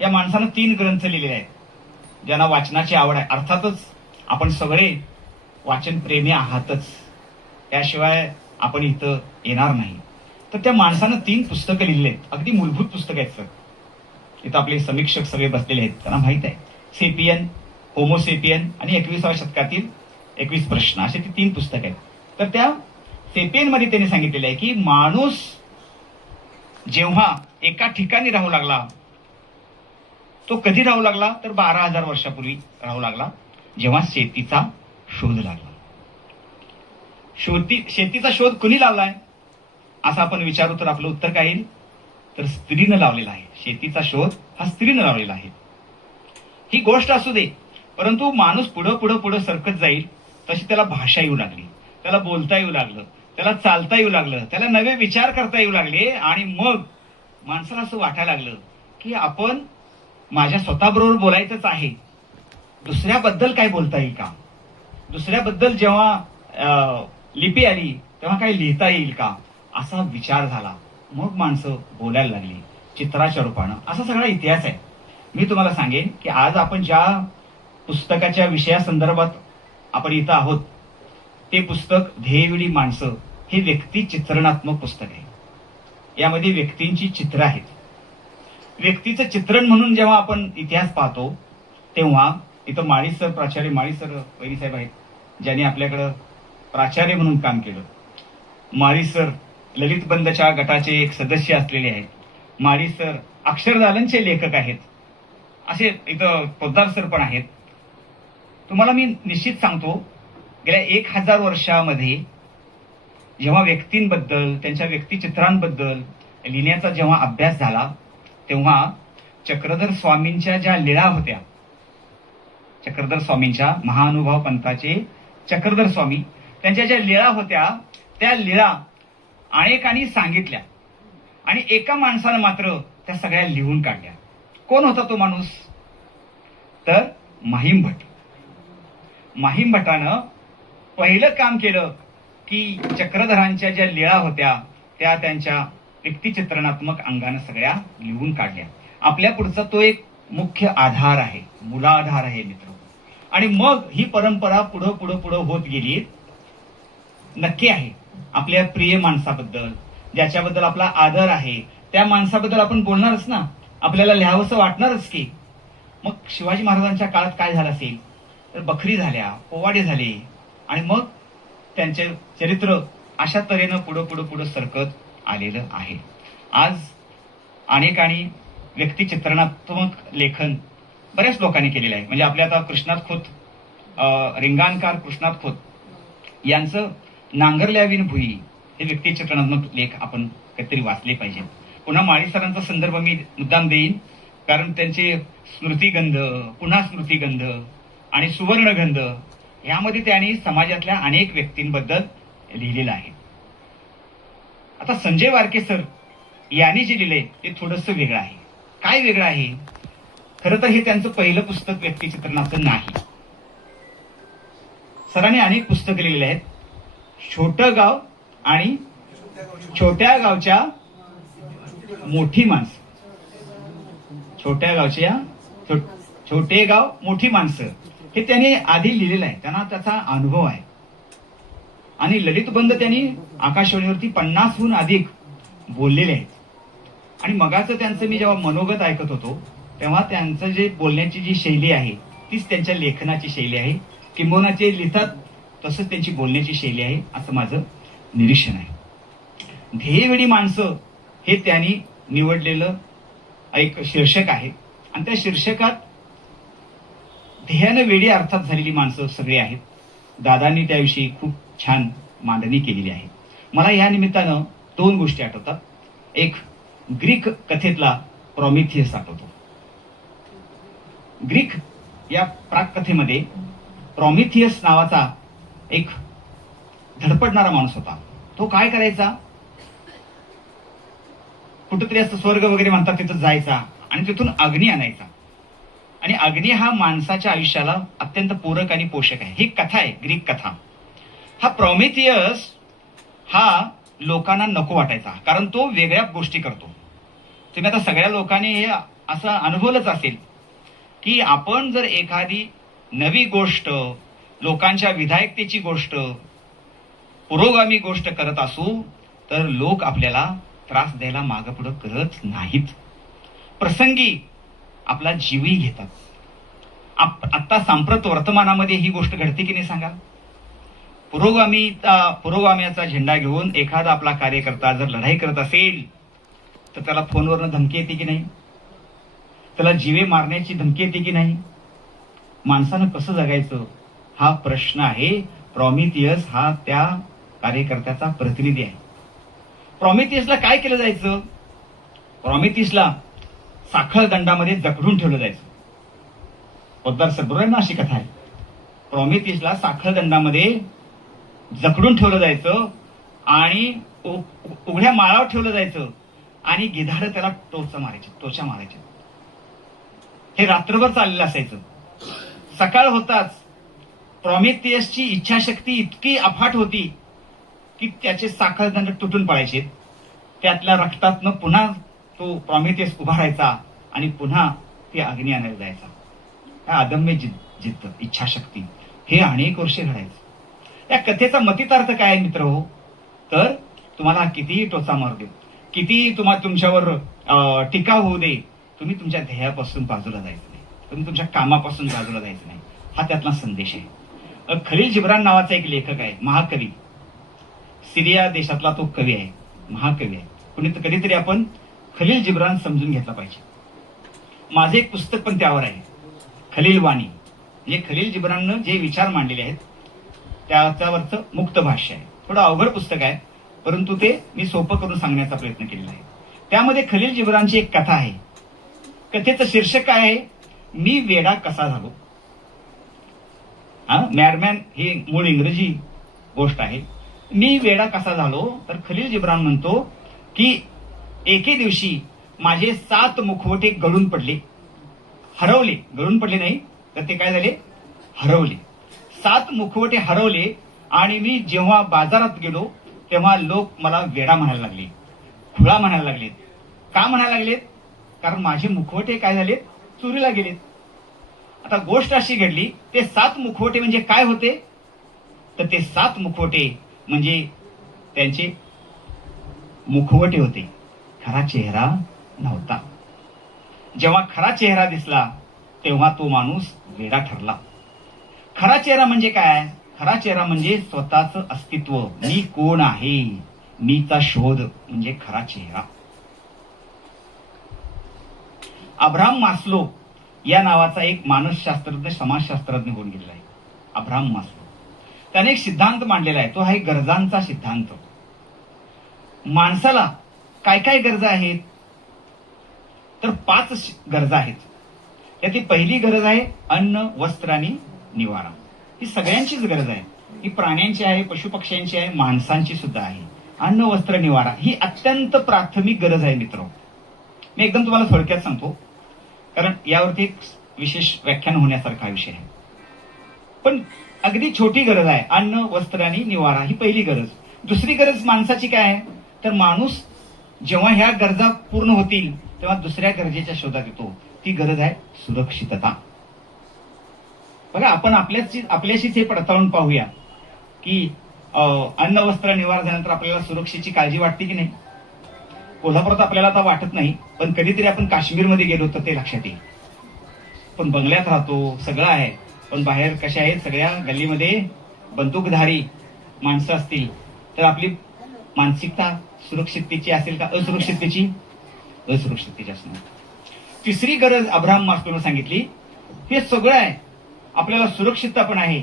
या माणसानं 3 ग्रंथ लिहिलेले आहेत ज्यांना वाचनाची आवड आहे. अर्थातच आपण सगळे वाचन प्रेमी आहातच, त्याशिवाय आपण इथं येणार नाही. तर त्या माणसानं 3 पुस्तकं लिहिली आहेत, अगदी मूलभूत पुस्तकं आहेत सर. इथं आपले समीक्षक सगळे बसलेले आहेत, त्यांना माहित आहे. सेपियन, होमोसेपियन आणि 21व्या शतकातील 21 प्रश्न, असे ती 3 पुस्तकं आहेत. तर त्या सेपियन मध्ये त्यांनी सांगितलेलं आहे की माणूस जेव्हा एका ठिकाणी राहू लागला, तो कधी राहू लागला तर 12,000 वर्षापूर्वी राहू लागला, जेव्हा शेतीचा शोध लागला. शेतीचा शोध कुणी लावलाय असं आपण विचारू तर आपलं उत्तर काय येईल, तर स्त्रीनं लावलेला आहे. शेतीचा शोध हा स्त्रीनं लावलेला आहे. ही गोष्ट असू दे, परंतु माणूस पुढं पुढं पुढं सरकत जाईल तशी त्याला भाषा येऊ लागली, त्याला बोलता येऊ लागलं, त्याला चालता येऊ लागलं, त्याला नवे विचार करता येऊ लागले. आणि मग माणसाला असं वाटायला लागलं की आपण माझ्या स्वतःबरोबर बोलायचंच आहे, दुसऱ्याबद्दल काय बोलता येईल का, दुसऱ्याबद्दल जेव्हा लिपी आली तेव्हा काय लिहिता येईल का, असा विचार झाला. मग माणसं बोलायला लागली चित्राच्या रूपानं. असा सगळा इतिहास आहे. मी तुम्हाला सांगेन की आज आपण ज्या पुस्तकाच्या विषयासंदर्भात आपण इथं आहोत ते पुस्तक ध्येयवेडी माणसं हे व्यक्ती चित्रणात्मक पुस्तक आहे. यामध्ये व्यक्तींची चित्र आहेत. व्यक्तीचं चित्रण म्हणून जेव्हा आपण इतिहास पाहतो तेव्हा इथं माळीसर, प्राचार्य माळीसर वैरीसाहेब आहेत, ज्यांनी आपल्याकडं प्राचार्य म्हणून काम केलं. माळीसर ललित बंधच्या गटाचे एक सदस्य असलेले आहेत. माळीसर अक्षरदालनचे लेखक आहेत. असे इथं पोद्दार सर पण आहेत. तुम्हाला मी निश्चित सांगतो, गेल्या 1000 वर्षामध्ये जेव्हा व्यक्तींबद्दल, त्यांच्या व्यक्तिचित्रांबद्दल लिहिण्याचा जेव्हा अभ्यास झाला तेव्हा चक्रधर स्वामींच्या ज्या लीळा होत्या, चक्रधर स्वामींच्या महानुभाव पंथाचे चक्रधर स्वामी, त्यांच्या ज्या लीळा होत्या त्या लीळा अनेकांनी सांगितल्या आणि एका माणसानं मात्र त्या सगळ्या लिहून काढल्या. कोण होता तो माणूस, तर माहीम भट. माहीम भटानं पहिलं काम केलं की चक्रधरांच्या ज्या लीळा होत्या त्या त्यांच्या व्यक्तिचित्रणात्मक अंगानं सगळ्या लिहून काढल्या. आपल्या पुढचा तो एक मुख्य आधार आहे, मूलाधार आहे मित्र. आणि मग ही परंपरा पुढं पुढं पुढं होत गेली. नक्की आहे आपल्या प्रिय माणसाबद्दल, ज्याच्याबद्दल आपला आदर आहे, त्या माणसाबद्दल आपण बोलणारच ना, आपल्याला लिहावंसं वाटणारच की. मग शिवाजी महाराजांच्या काळात काय झालं असेल तर बखरी झाल्या, पोवाडे झाले आणि मग त्यांचे चरित्र अशा तऱ्हेनं पुढं पुढं पुढं सरकत आलेलं आहे. आज अनेकांनी व्यक्तिचित्रणात्मक लेखन बऱ्याच लोकांनी केलेलं आहे. म्हणजे आपल्या आता कृष्णात खोत, रिंगाणकार कृष्णात खोत यांचं नांगरल्याविन भुई हे व्यक्तिचित्रणात्मक लेख आपण काहीतरी वाचले पाहिजे. पुन्हा माळीसरांचा संदर्भ मी मुद्दाम देईन, कारण त्यांचे स्मृतिगंध, पुन्हा स्मृतिगंध आणि सुवर्णगंध यामध्ये त्यांनी समाजातल्या अनेक व्यक्तींबद्दल लिहिलेलं आहे. आता संजय वारके सर यांनी जे लिहिलंय ते थोडंसं वेगळं आहे. काय वेगळं आहे, खरं तर हे त्यांचं पहिलं पुस्तक व्यक्तिचित्रणाचं नाही. सरांनी अनेक पुस्तकं लिहिलेली आहेत. छोटं गाव आणि छोट्या गावच्या मोठी माणसं, छोट्या गावच्या छोटे गाव मोठी माणसं हे त्यांनी आधी लिहिलेलं आहे. त्यांना त्याचा अनुभव आहे. आणि ललितबंध त्यांनी आकाशवाणीवरती 50हून अधिक बोललेले आहेत. आणि मगाचं त्यांचं मी जेव्हा मनोगत ऐकत होतो तेव्हा त्यांचं जे बोलण्याची जी शैली आहे तीच त्यांच्या लेखनाची शैली आहे. किंबहुना ते लिहितात तसंच त्यांची बोलण्याची शैली आहे असं माझं निरीक्षण आहे. ध्येयवेडी माणसं हे त्यांनी निवडलेलं एक शीर्षक आहे आणि त्या शीर्षकात ध्येयानं वेडी अर्थात झालेली माणसं सगळे आहेत. दादांनी त्याविषयी खूप छान मांडणी केलेली आहे. मला या निमित्तानं 2 गोष्टी आठवतात. एक ग्रीक कथेतला प्रॉमिथियस आठवतो. ग्रीक या प्राककथेमध्ये प्रॉमिथियस नावाचा एक धडपडणारा माणूस होता. तो काय करायचा, कुठंतरी असं स्वर्ग वगैरे म्हणतात तिथं जायचा आणि तिथून अग्नी आणायचा. आणि अग्नी हा माणसाच्या आयुष्याला अत्यंत पूरक आणि पोषक आहे. ही कथा आहे, ग्रीक कथा. हा प्रॉमिथियस हा लोकांना नको वाटायचा, कारण तो वेगळ्या गोष्टी करतो. तुम्ही आता सगळ्या लोकांनी हे असं अनुभवलंच असेल की आपण जर एखादी नवी गोष्ट, लोकांच्या विधायकतेची गोष्ट, पुरोगामी गोष्ट करत असू तर लोक आपल्याला त्रास द्यायला मागं पुढं करत नाहीत. प्रसंगी आपला जीवही घेतात. आता सांप्रत वर्तमानामध्ये ही गोष्ट घडते की नाही सांगा? पुरोगामीचा झेंडा घेऊन एखादा आपला कार्यकर्ता जर लढाई करत असेल तर त्याला फोनवरनं धमकी येते की नाही? त्याला जीवे मारण्याची धमकी येते की नाही? माणसानं कसं जगायचं हा प्रश्न आहे. प्रॉमिथियस हा त्या कार्यकर्त्याचा प्रतिनिधी आहे. प्रॉमिथियसला काय केलं जायचं? प्रॉमिथियसला साखळ दंडामध्ये जखडून ठेवलं जायचं. पोद्दार सर बरोबर ना, अशी कथा आहे. प्रॉमिथियसला साखळ दंडामध्ये जखडून ठेवलं जायचं आणि उघड्या माळावर ठेवलं जायचं आणि गिधाडं त्याला टोचा मारायचे. हे रात्रभर चाललेलं असायचं. सकाळ होताच प्रॉमिथियसची इच्छाशक्ती इतकी अफाट होती की त्याचे साखळ दंड तुटून पडायचे. त्यातल्या रक्तातनं पुन्हा तो प्रॉमिथियस उभा राहायचा आणि पुन्हा ती अग्नी आणायला जायचा. हा अदम्य जिद्द, इच्छाशक्ती हे अनेक वर्षे घडायचं. या कथेचा मतितार्थ काय आहे मित्र हो? तर तुम्हाला कितीही टोचा मारू दे, कितीही तुमच्यावर टीका होऊ दे, तुम्ही तुमच्या ध्येयापासून बाजूला जायचं नाही, तुम्ही तुमच्या कामापासून बाजूला जायचं नाही. हा त्यातला संदेश आहे. खलील जिब्रान नावाचा एक लेखक आहे, महाकवी. सिरिया देशातला तो कवी आहे, महाकवी आहे. कधीतरी आपण खलील जिब्रान समजून घेतला पाहिजे. माझं एक पुस्तक पण त्यावर आहे, खलील वाणी. म्हणजे खलील जिब्राननं जे विचार मांडलेले आहेत त्यावरचं मुक्त भाष्य आहे. थोडं अवघड पुस्तक आहे, परंतु ते मी सोपं करून सांगण्याचा प्रयत्न केलेला आहे. त्यामध्ये खलील जिब्रानची एक कथा आहे. कथेचं शीर्षक काय आहे? मी वेडा कसा झालो. मॅडमॅन ही मूळ इंग्रजी गोष्ट आहे. मी वेडा कसा झालो, तर खलील जिब्रान म्हणतो की एके दिवशी माझे 7 मुखवटे गळून पडले, हरवले. गळून पडले नाही तर ते काय झाले? हरवले. 7 मुखवटे हरवले आणि मी जेव्हा बाजारात गेलो तेव्हा लोक मला वेडा म्हणायला लागले, खुळा म्हणायला लागलेत. का म्हणायला लागलेत? कारण माझे मुखवटे काय झालेत? चोरीला गेलेत. आता गोष्ट अशी घडली, ते 7 मुखवटे म्हणजे काय होते? तर ते 7 मुखवटे म्हणजे त्यांचे मुखवटे होते, खरा चेहरा नव्हता. जेव्हा खरा चेहरा दिसला तेव्हा तो माणूस वेडा ठरला. खरा चेहरा म्हणजे काय? खरा चेहरा म्हणजे स्वतःचं अस्तित्व, मी कोण आहे, मीचा शोध म्हणजे खरा चेहरा. अब्राहम मास्लो या नावाचा एक मानसशास्त्रज्ञ, समाजशास्त्रज्ञ होऊन गेलेला आहे, अब्राहम मास्लो. त्याने एक सिद्धांत मांडलेला आहे, तो आहे गरजांचा सिद्धांत. माणसाला काय काय गरजा आहेत? तर 5 गरजा आहेत. त्यातली पहिली गरज आहे अन्न, वस्त्र आणि निवारा. ही सगळ्यांचीच गरज आहे. ही प्राण्यांची आहे, पशुपक्ष्यांची आहे, माणसांची सुद्धा आहे. अन्न, वस्त्र, निवारा ही अत्यंत प्राथमिक गरज आहे मित्र. मी एकदम तुम्हाला थोडक्यात सांगतो, कारण यावरती एक विशेष व्याख्यान होण्यासारखा विषय आहे. पण अगदी छोटी गरज आहे, अन्न, वस्त्र आणि निवारा ही पहिली गरज. दुसरी गरज माणसाची काय आहे? तर माणूस जेव्हा ह्या गरजा पूर्ण होतील तेव्हा दुसऱ्या गरजेच्या शोधात येतो. ती गरज आहे सुरक्षितता. बघा, आपण आपल्याशीच हे पडताळून पाहूया की अन्न, वस्त्र, निवारा झाल्यानंतर आपल्याला सुरक्षेची काळजी वाटते की नाही? कोल्हापुरात आपल्याला आता वाटत नाही, पण कधीतरी आपण काश्मीरमध्ये गेलो तर ते लक्षात येईल. पण बंगल्यात राहतो, सगळं आहे, पण बाहेर कशा आहेत? सगळ्या गल्लीमध्ये बंदूकधारी माणसं असतील तर आपली मानसिकता सुरक्षिततेची असेल का असुरक्षिततेची? असुरक्षिततेची असणार. तिसरी गरज अब्राहम मास्लोने सांगितली, हे सगळं आहे, आपल्याला सुरक्षितता पण आहे,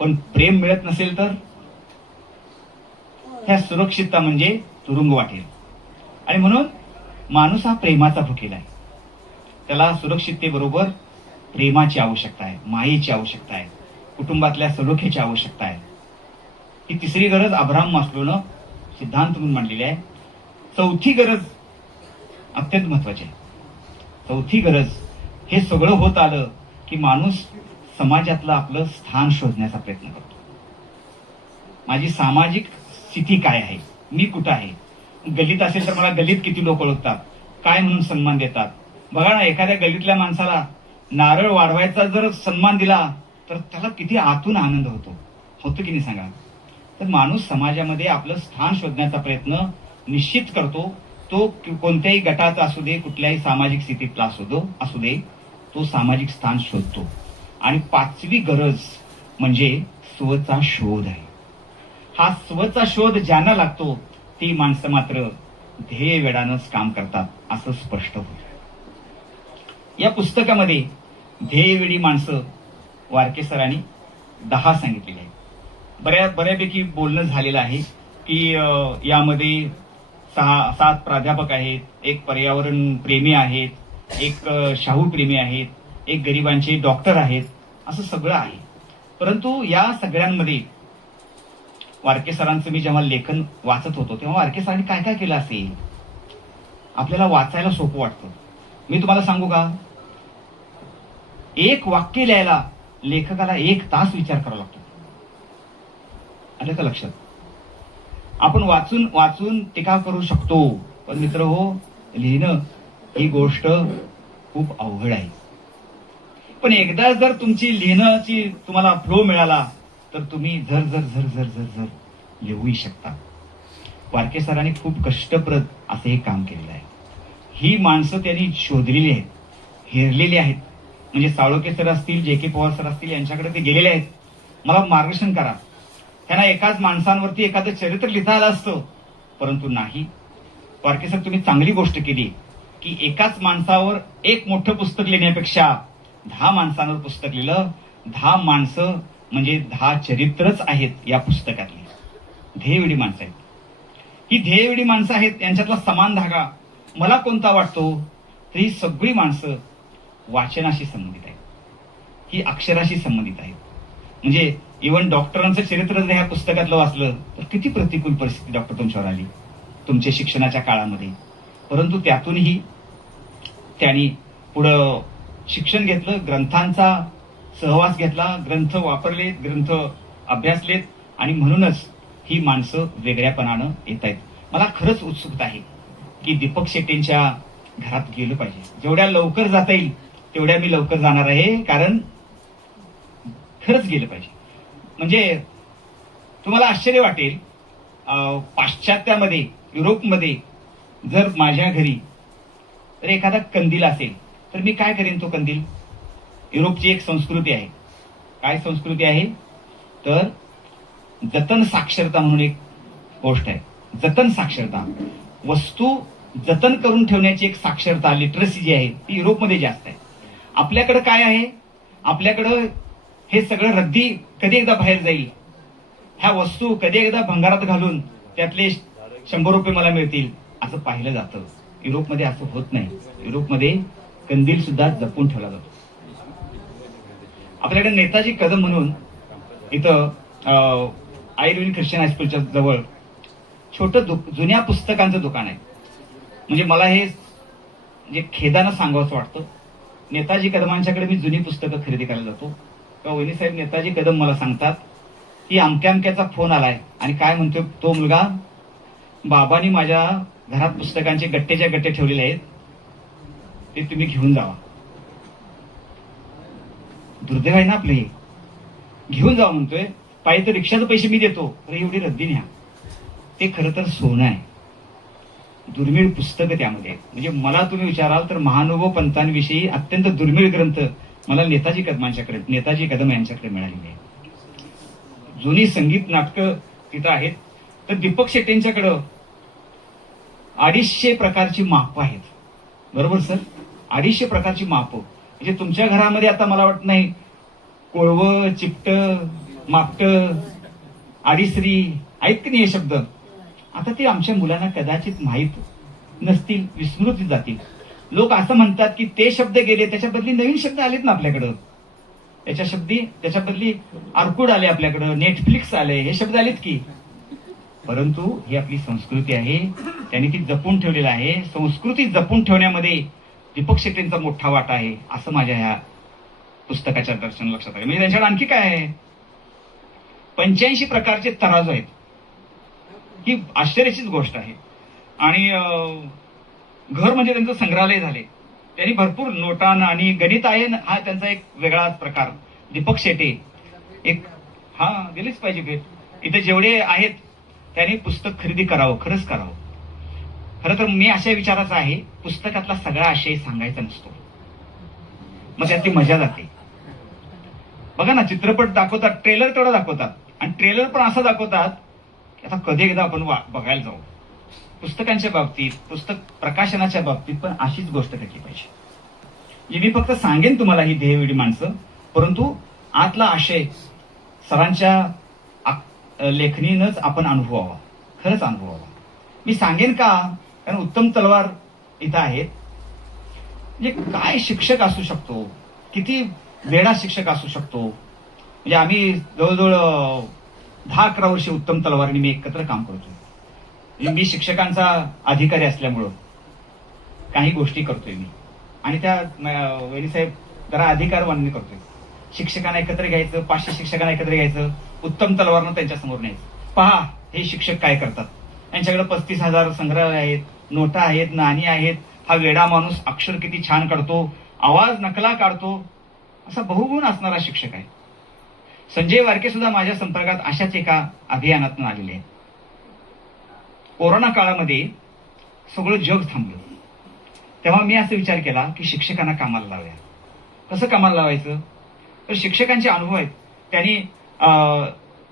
पण प्रेम मिळत नसेल तर? ह्या सुरक्षितता म्हणजे तुरुंग वाटेल. आणि म्हणून माणूस हा प्रेमाचा भुकेला आहे. त्याला सुरक्षिततेबरोबर प्रेमाची आवश्यकता आहे, मायेची आवश्यकता आहे, कुटुंबातल्या सलोख्याची आवश्यकता आहे. ही तिसरी गरज अब्राहम मास्लोनं सिद्धांत म्हणून मांडलेली आहे. चौथी गरज अत्यंत महत्वाची आहे. चौथी गरज, हे सगळं होत आलं की माणूस समाजातलं आपलं स्थान शोधण्याचा प्रयत्न करतो. माझी सामाजिक स्थिती काय आहे, मी कुठं आहे. गल्लीत असेल तर मला गल्लीत किती लोक ओळखतात, काय म्हणून सन्मान देतात. बघा ना, एखाद्या गल्लीतल्या माणसाला नारळ वाढवायचा जर सन्मान दिला तर त्याला किती आतून आनंद होतो की नाही सांगा. तर माणूस समाजामध्ये आपलं स्थान शोधण्याचा प्रयत्न निश्चित करतो. तो कोणत्याही गटाचा असू दे, कुठल्याही सामाजिक स्थितीतला असू दे, तो सामाजिक स्थान शोधतो. आणि 5वी गरज म्हणजे स्वचा शोध आहे. हा स्वचा शोध ज्यांना लागतो ती माणसं मात्र ध्येय वेडानंच काम करतात असं स्पष्ट होतं. या पुस्तकामध्ये ध्येयवेडी माणसं वारके सरांनी 10 सांगितलेली आहेत. बऱ्यापैकी बोलणं झालेलं आहे की यामध्ये 7 प्राध्यापक आहेत, एक पर्यावरण प्रेमी आहेत, एक शाहू प्रेमी आहेत, एक गरिबांचे डॉक्टर आहेत, असं सगळं आहे. परंतु या सगळ्यांमध्ये वारके सरांचं मी जेव्हा लेखन वाचत होतो तेव्हा वारके सरांनी काय काय केलं असेल आपल्याला वाचायला सोपं वाटतं. मी तुम्हाला सांगू का, एक वाक्य लिहायला लेखकाला 1 तास विचार करावा लागतो. आलं का लक्षात? आपण वाचून टीका करू शकतो, पण मित्र हो, लिहिणं ही गोष्ट खूप अवघड आहे. पण एकदा जर तुमची लिहिण्याची तुम्हाला फ्लो मिळाला तर तुम्ही झर झर झर झर झर झर लिहूही शकता. वारके सरांनी खूप कष्टप्रद असं हे काम केलेलं आहे. ही माणसं त्यांनी शोधलेली आहेत, हेरलेली आहेत. म्हणजे साळोखे सर असतील, जे.के. पवार सर असतील, यांच्याकडे ते गेलेले आहेत. मला मार्गदर्शन करा. त्यांना एकाच माणसांवरती एखादं चरित्र लिहिता आलं असतं, परंतु नाही. वारके सर, तुम्ही चांगली गोष्ट केली की एकाच माणसावर एक मोठं पुस्तक लिहिण्यापेक्षा 10 माणसांवर पुस्तक लिहिलं. 10 माणसं म्हणजे 10 चरित्रच आहेत या पुस्तकातली. ध्येयवेडी माणसं आहेत. ही ध्येयवेडी माणसं आहेत. यांच्यातला समान धागा मला कोणता वाटतो तर ही सगळी माणसं वाचनाशी संबंधित आहेत, ही अक्षराशी संबंधित आहेत. म्हणजे इव्हन डॉक्टरांचं चरित्र जर ह्या पुस्तकातलं वाचलं तर किती प्रतिकूल परिस्थिती डॉक्टर तुमच्यावर आली तुमच्या शिक्षणाच्या काळामध्ये. परंतु त्यातूनही त्यांनी पुढं शिक्षण घेतलं, ग्रंथांचा सहवास घेतला, ग्रंथ वापरलेत, ग्रंथ अभ्यासलेत, आणि म्हणूनच ही माणसं वेगळ्यापणानं येत आहेत. मला खरंच उत्सुकता आहे की दीपक शेट्टींच्या घरात गेलं पाहिजे. जेवढ्या लवकर जाता येईल तेवढ्या मी लवकर जाणार आहे, कारण खरंच गेलं पाहिजे. म्हणजे तुम्हाला आश्चर्य वाटेल, पाश्चात्यामध्ये, युरोपमध्ये जर माझ्या घरी तर एखादा कंदील असेल तर मी काय करेन, तो कंदील. युरोपची एक संस्कृती आहे. काय संस्कृती आहे तर जतन साक्षरता म्हणून एक गोष्ट आहे. जतन साक्षरता, वस्तू जतन करून ठेवण्याची एक साक्षरता, लिटरसी जी आहे ती युरोपमध्ये जास्त आहे. आपल्याकडे काय आहे, आपल्याकडं हे सगळं रद्दी कधी एकदा बाहेर जाईल, ह्या वस्तू कधी एकदा भंगारात घालून त्यातले 100 रुपये मला मिळतील असं पाहिलं जातं. युरोपमध्ये असं होत नाही. युरोपमध्ये कंदील सुद्धा जपून ठेवला जातो. आपल्याकडे नेताजी कदम म्हणून इथं आयुर्वेदिक ख्रिश्चन हायस्कूलच्या जवळ छोटं जुन्या पुस्तकांचं दुकान आहे. म्हणजे मला हे जे खेदानं सांगावंसं वाटतं, नेताजी कदमांच्याकडे मी जुनी पुस्तकं खरेदी करायला जातो. तेव्हा वहिनी साहेब नेताजी कदम मला सांगतात की अमक्या अमक्याचा फोन आलाय आणि काय म्हणतो तो मुलगा, बाबांनी माझ्या घरात पुस्तकांचे गट्टेच्या गट्टे ठेवलेले आहेत, ते तुम्ही घेऊन जावा. दुर्दैव आहे ना आपले, घेऊन जावा म्हणतोय. पाहिजे तर रिक्षाचे पैसे मी देतो, तर एवढी रद्दी न्या. ते खरं तर सोनं आहे. दुर्मिळ पुस्तकं त्यामध्ये. म्हणजे मला तुम्ही विचाराल तर महानुभव पंतांविषयी अत्यंत दुर्मिळ ग्रंथ मला नेताजी कदम यांच्याकडे मिळालेली आहे. जुनी संगीत नाटकं तिथं आहेत. तर दीपक शेट्टींच्याकडं 250 प्रकारची मापं आहेत. बरोबर सर? 250 प्रकारची मापं. म्हणजे तुमच्या घरामध्ये आता मला वाटत नाही कोळवं, चिपटं, मापटं, आडीसरी आहेत की नाही हे शब्द. आता ते आमच्या मुलांना कदाचित माहीत नसतील, विस्मृत जातील. लोक असं म्हणतात की ते शब्द गेले, त्याच्या बदली नवीन शब्द आलेत ना आपल्याकडं. त्याच्या बदली आर्कुड आले आपल्याकडं, नेटफ्लिक्स आले, हे शब्द आलेत की. परंतु ही आपली संस्कृती आहे, त्यांनी ती जपून ठेवलेली आहे. संस्कृती जपून ठेवण्यामध्ये दीपक शेट्टींचा मोठा वाटा आहे असं माझ्या ह्या पुस्तकाच्या दर्शन लक्षात आलं. म्हणजे त्यांच्याकडे आणखी काय आहे, 85 प्रकारचे तराजू आहेत. ही आश्चर्याचीच गोष्ट आहे. आणि घर म्हणजे त्यांचं संग्रहालय झाले. त्यांनी भरपूर नोटा आणि गणित आहे हा त्यांचा एक वेगळाच प्रकार. दीपक शेटे एक दिलीच पाहिजे भेट. इथे जेवढे आहेत त्यांनी पुस्तक खरेदी करावं, खरंच करावं. खरं तर मी अशा विचाराचा आहे, पुस्तकातला सगळा आशय सांगायचा नसतो, मग त्यात ती मजा जाते. बघा ना, चित्रपट दाखवतात, ट्रेलर तेवढा दाखवतात, आणि ट्रेलर पण असं दाखवतात की आता कधी एकदा आपण बघायला जाऊ. पुस्तकांच्या बाबतीत, पुस्तक प्रकाशनाच्या बाबतीत पण अशीच गोष्ट घडली पाहिजे. म्हणजे मी फक्त सांगेन तुम्हाला ही ध्येयवेडी माणसं, परंतु आतला आशय सरांच्या लेखणीनंच आपण अनुभवावा, खरंच अनुभवावा. मी सांगेन का, कारण उत्तम तलवार इथं आहेत. म्हणजे काय शिक्षक असू शकतो, किती वेडा शिक्षक असू शकतो. म्हणजे आम्ही जवळजवळ 10-11 वर्षे उत्तम तलवारनी मी एकत्र काम करतोय. म्हणजे मी शिक्षकांचा अधिकारी असल्यामुळं काही गोष्टी करतोय मी, आणि त्या वैरीसाहेब जरा अधिकार मान्य करतोय. शिक्षकांना एकत्र घ्यायचं, 500 शिक्षकांना एकत्र घ्यायचं, उत्तम तलवारनं त्यांच्यासमोर न्यायचं. पहा हे शिक्षक काय करतात. त्यांच्याकडे 35,000 संग्रहालय आहेत, नोटा आहेत, नाणी आहेत. हा वेडा माणूस अक्षर किती छान काढतो, आवाज नकला काढतो, असा बहुगुण असणारा शिक्षक आहे. संजय वारके सुद्धा माझ्या संपर्कात अशाच एका अभियानातून आलेले आहेत. कोरोना काळामध्ये सगळं जग थांबलं, तेव्हा मी असा विचार केला की शिक्षकांना कामाला लावूया. कसं कामाला लावायचं, तर शिक्षकांचे अनुभव आहेत, त्यांनी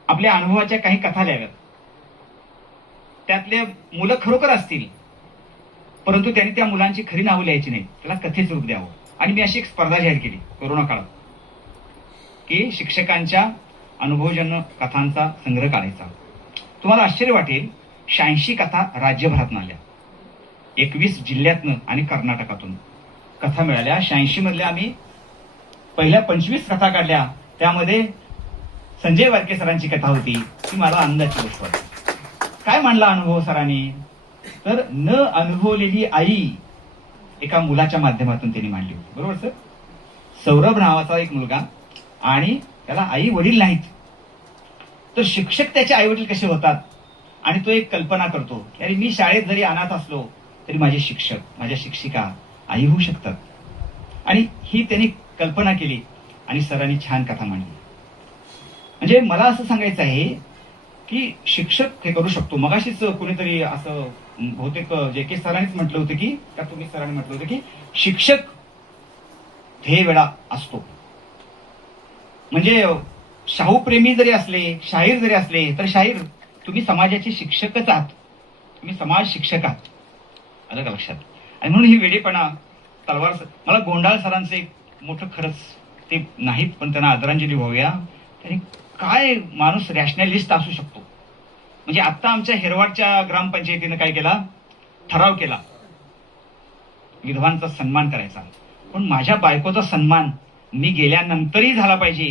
आपल्या अनुभवाच्या काही कथा लिहाव्यात. त्यातले मुलं खरोखर असतील, परंतु त्यांनी त्या मुलांची खरी नावं लिहायची नाही, त्याला कथेचं रूप द्यावं. आणि मी अशी एक स्पर्धा जाहीर केली कोरोना काळात की शिक्षकांच्या अनुभवजन्य कथांचा संग्रह काढायचा. तुम्हाला आश्चर्य वाटेल, 86 कथा राज्यभरातून आल्या, 21 जिल्ह्यातनं आणि कर्नाटकातून कथा मिळाल्या. 86 मधल्या आम्ही पहिल्या 25 कथा काढल्या. त्यामध्ये संजय वारके सरांची कथा होती, ती मला आनंदाची गोष्ट वाटली. काय मांडला अनुभव सरांनी, तर न अनुभवलेली आई एका मुलाच्या माध्यमातून त्यांनी मांडली होती. बरोबर सर. सौरभ नावाचा एक मुलगा, आणि त्याला आई वडील नाहीत, तर शिक्षक त्याचे आई वडील कसे होतात, आणि तो एक कल्पना करतो की अरे मी शाळेत जरी अनाथ असलो तरी माझे शिक्षक, माझ्या शिक्षिका आई होऊ शकतात. आणि ही त्यांनी कल्पना केली आणि सरांनी छान कथा मांडली. म्हणजे मला असं सांगायचं आहे की शिक्षक हे करू शकतो. मगाशीच कोणीतरी असं बहुतेक जे.के. सरांनीच म्हटलं होतं की, का तुम्ही सरांनी म्हटलं होतं की शिक्षक ध्येय वेळा असतो. म्हणजे शाहू प्रेमी जरी असले, शाहीर जरी असले, तर शाहीर तुम्ही समाजाचे शिक्षकच आहात, तुम्ही समाज शिक्षक आहात. आलं का लक्षात. आणि म्हणून ही वेडेपणा तलवार, मला गोंडाळ सरांचं एक मोठं, खरंच ते नाहीत पण त्यांना आदरांजली व्हाव्या. त्यांनी काय माणूस रॅशनॅलिस्ट असू शकतो. म्हणजे आता आमच्या हेरवाडच्या ग्रामपंचायतीनं काय केला, ठराव केला विधवांचा सन्मान करायचा. पण माझ्या बायकोचा सन्मान मी गेल्यानंतरही झाला पाहिजे.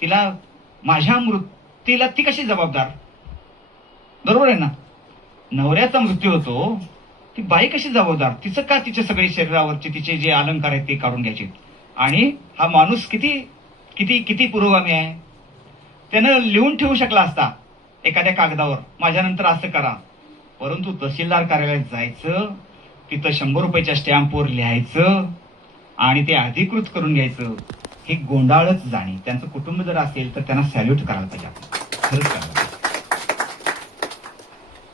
तिला माझ्या मृत्यूला ती कशी जबाबदार, बरोबर आहे ना. नवऱ्याचा मृत्यू होतो, ती बाई कशी जबाबदार, तिचं का तिच्या सगळे शरीरावरचे तिचे जे अलंकार आहेत ते काढून घ्यायचे. आणि हा माणूस किती किती किती पुरोगामी आहे. त्यानं लिहून ठेवू शकला असता एखाद्या कागदावर, माझ्यानंतर असं करा, परंतु तहसीलदार कार्यालयात जायचं, तिथं 100 रुपयाच्या स्टॅम्पवर लिहायचं आणि ते अधिकृत करून घ्यायचं. हे गोंडाळच जाणे. त्यांचं कुटुंब जर असेल तर त्यांना सॅल्यूट करायला पाहिजे आपण, खरंच करायला पाहिजे.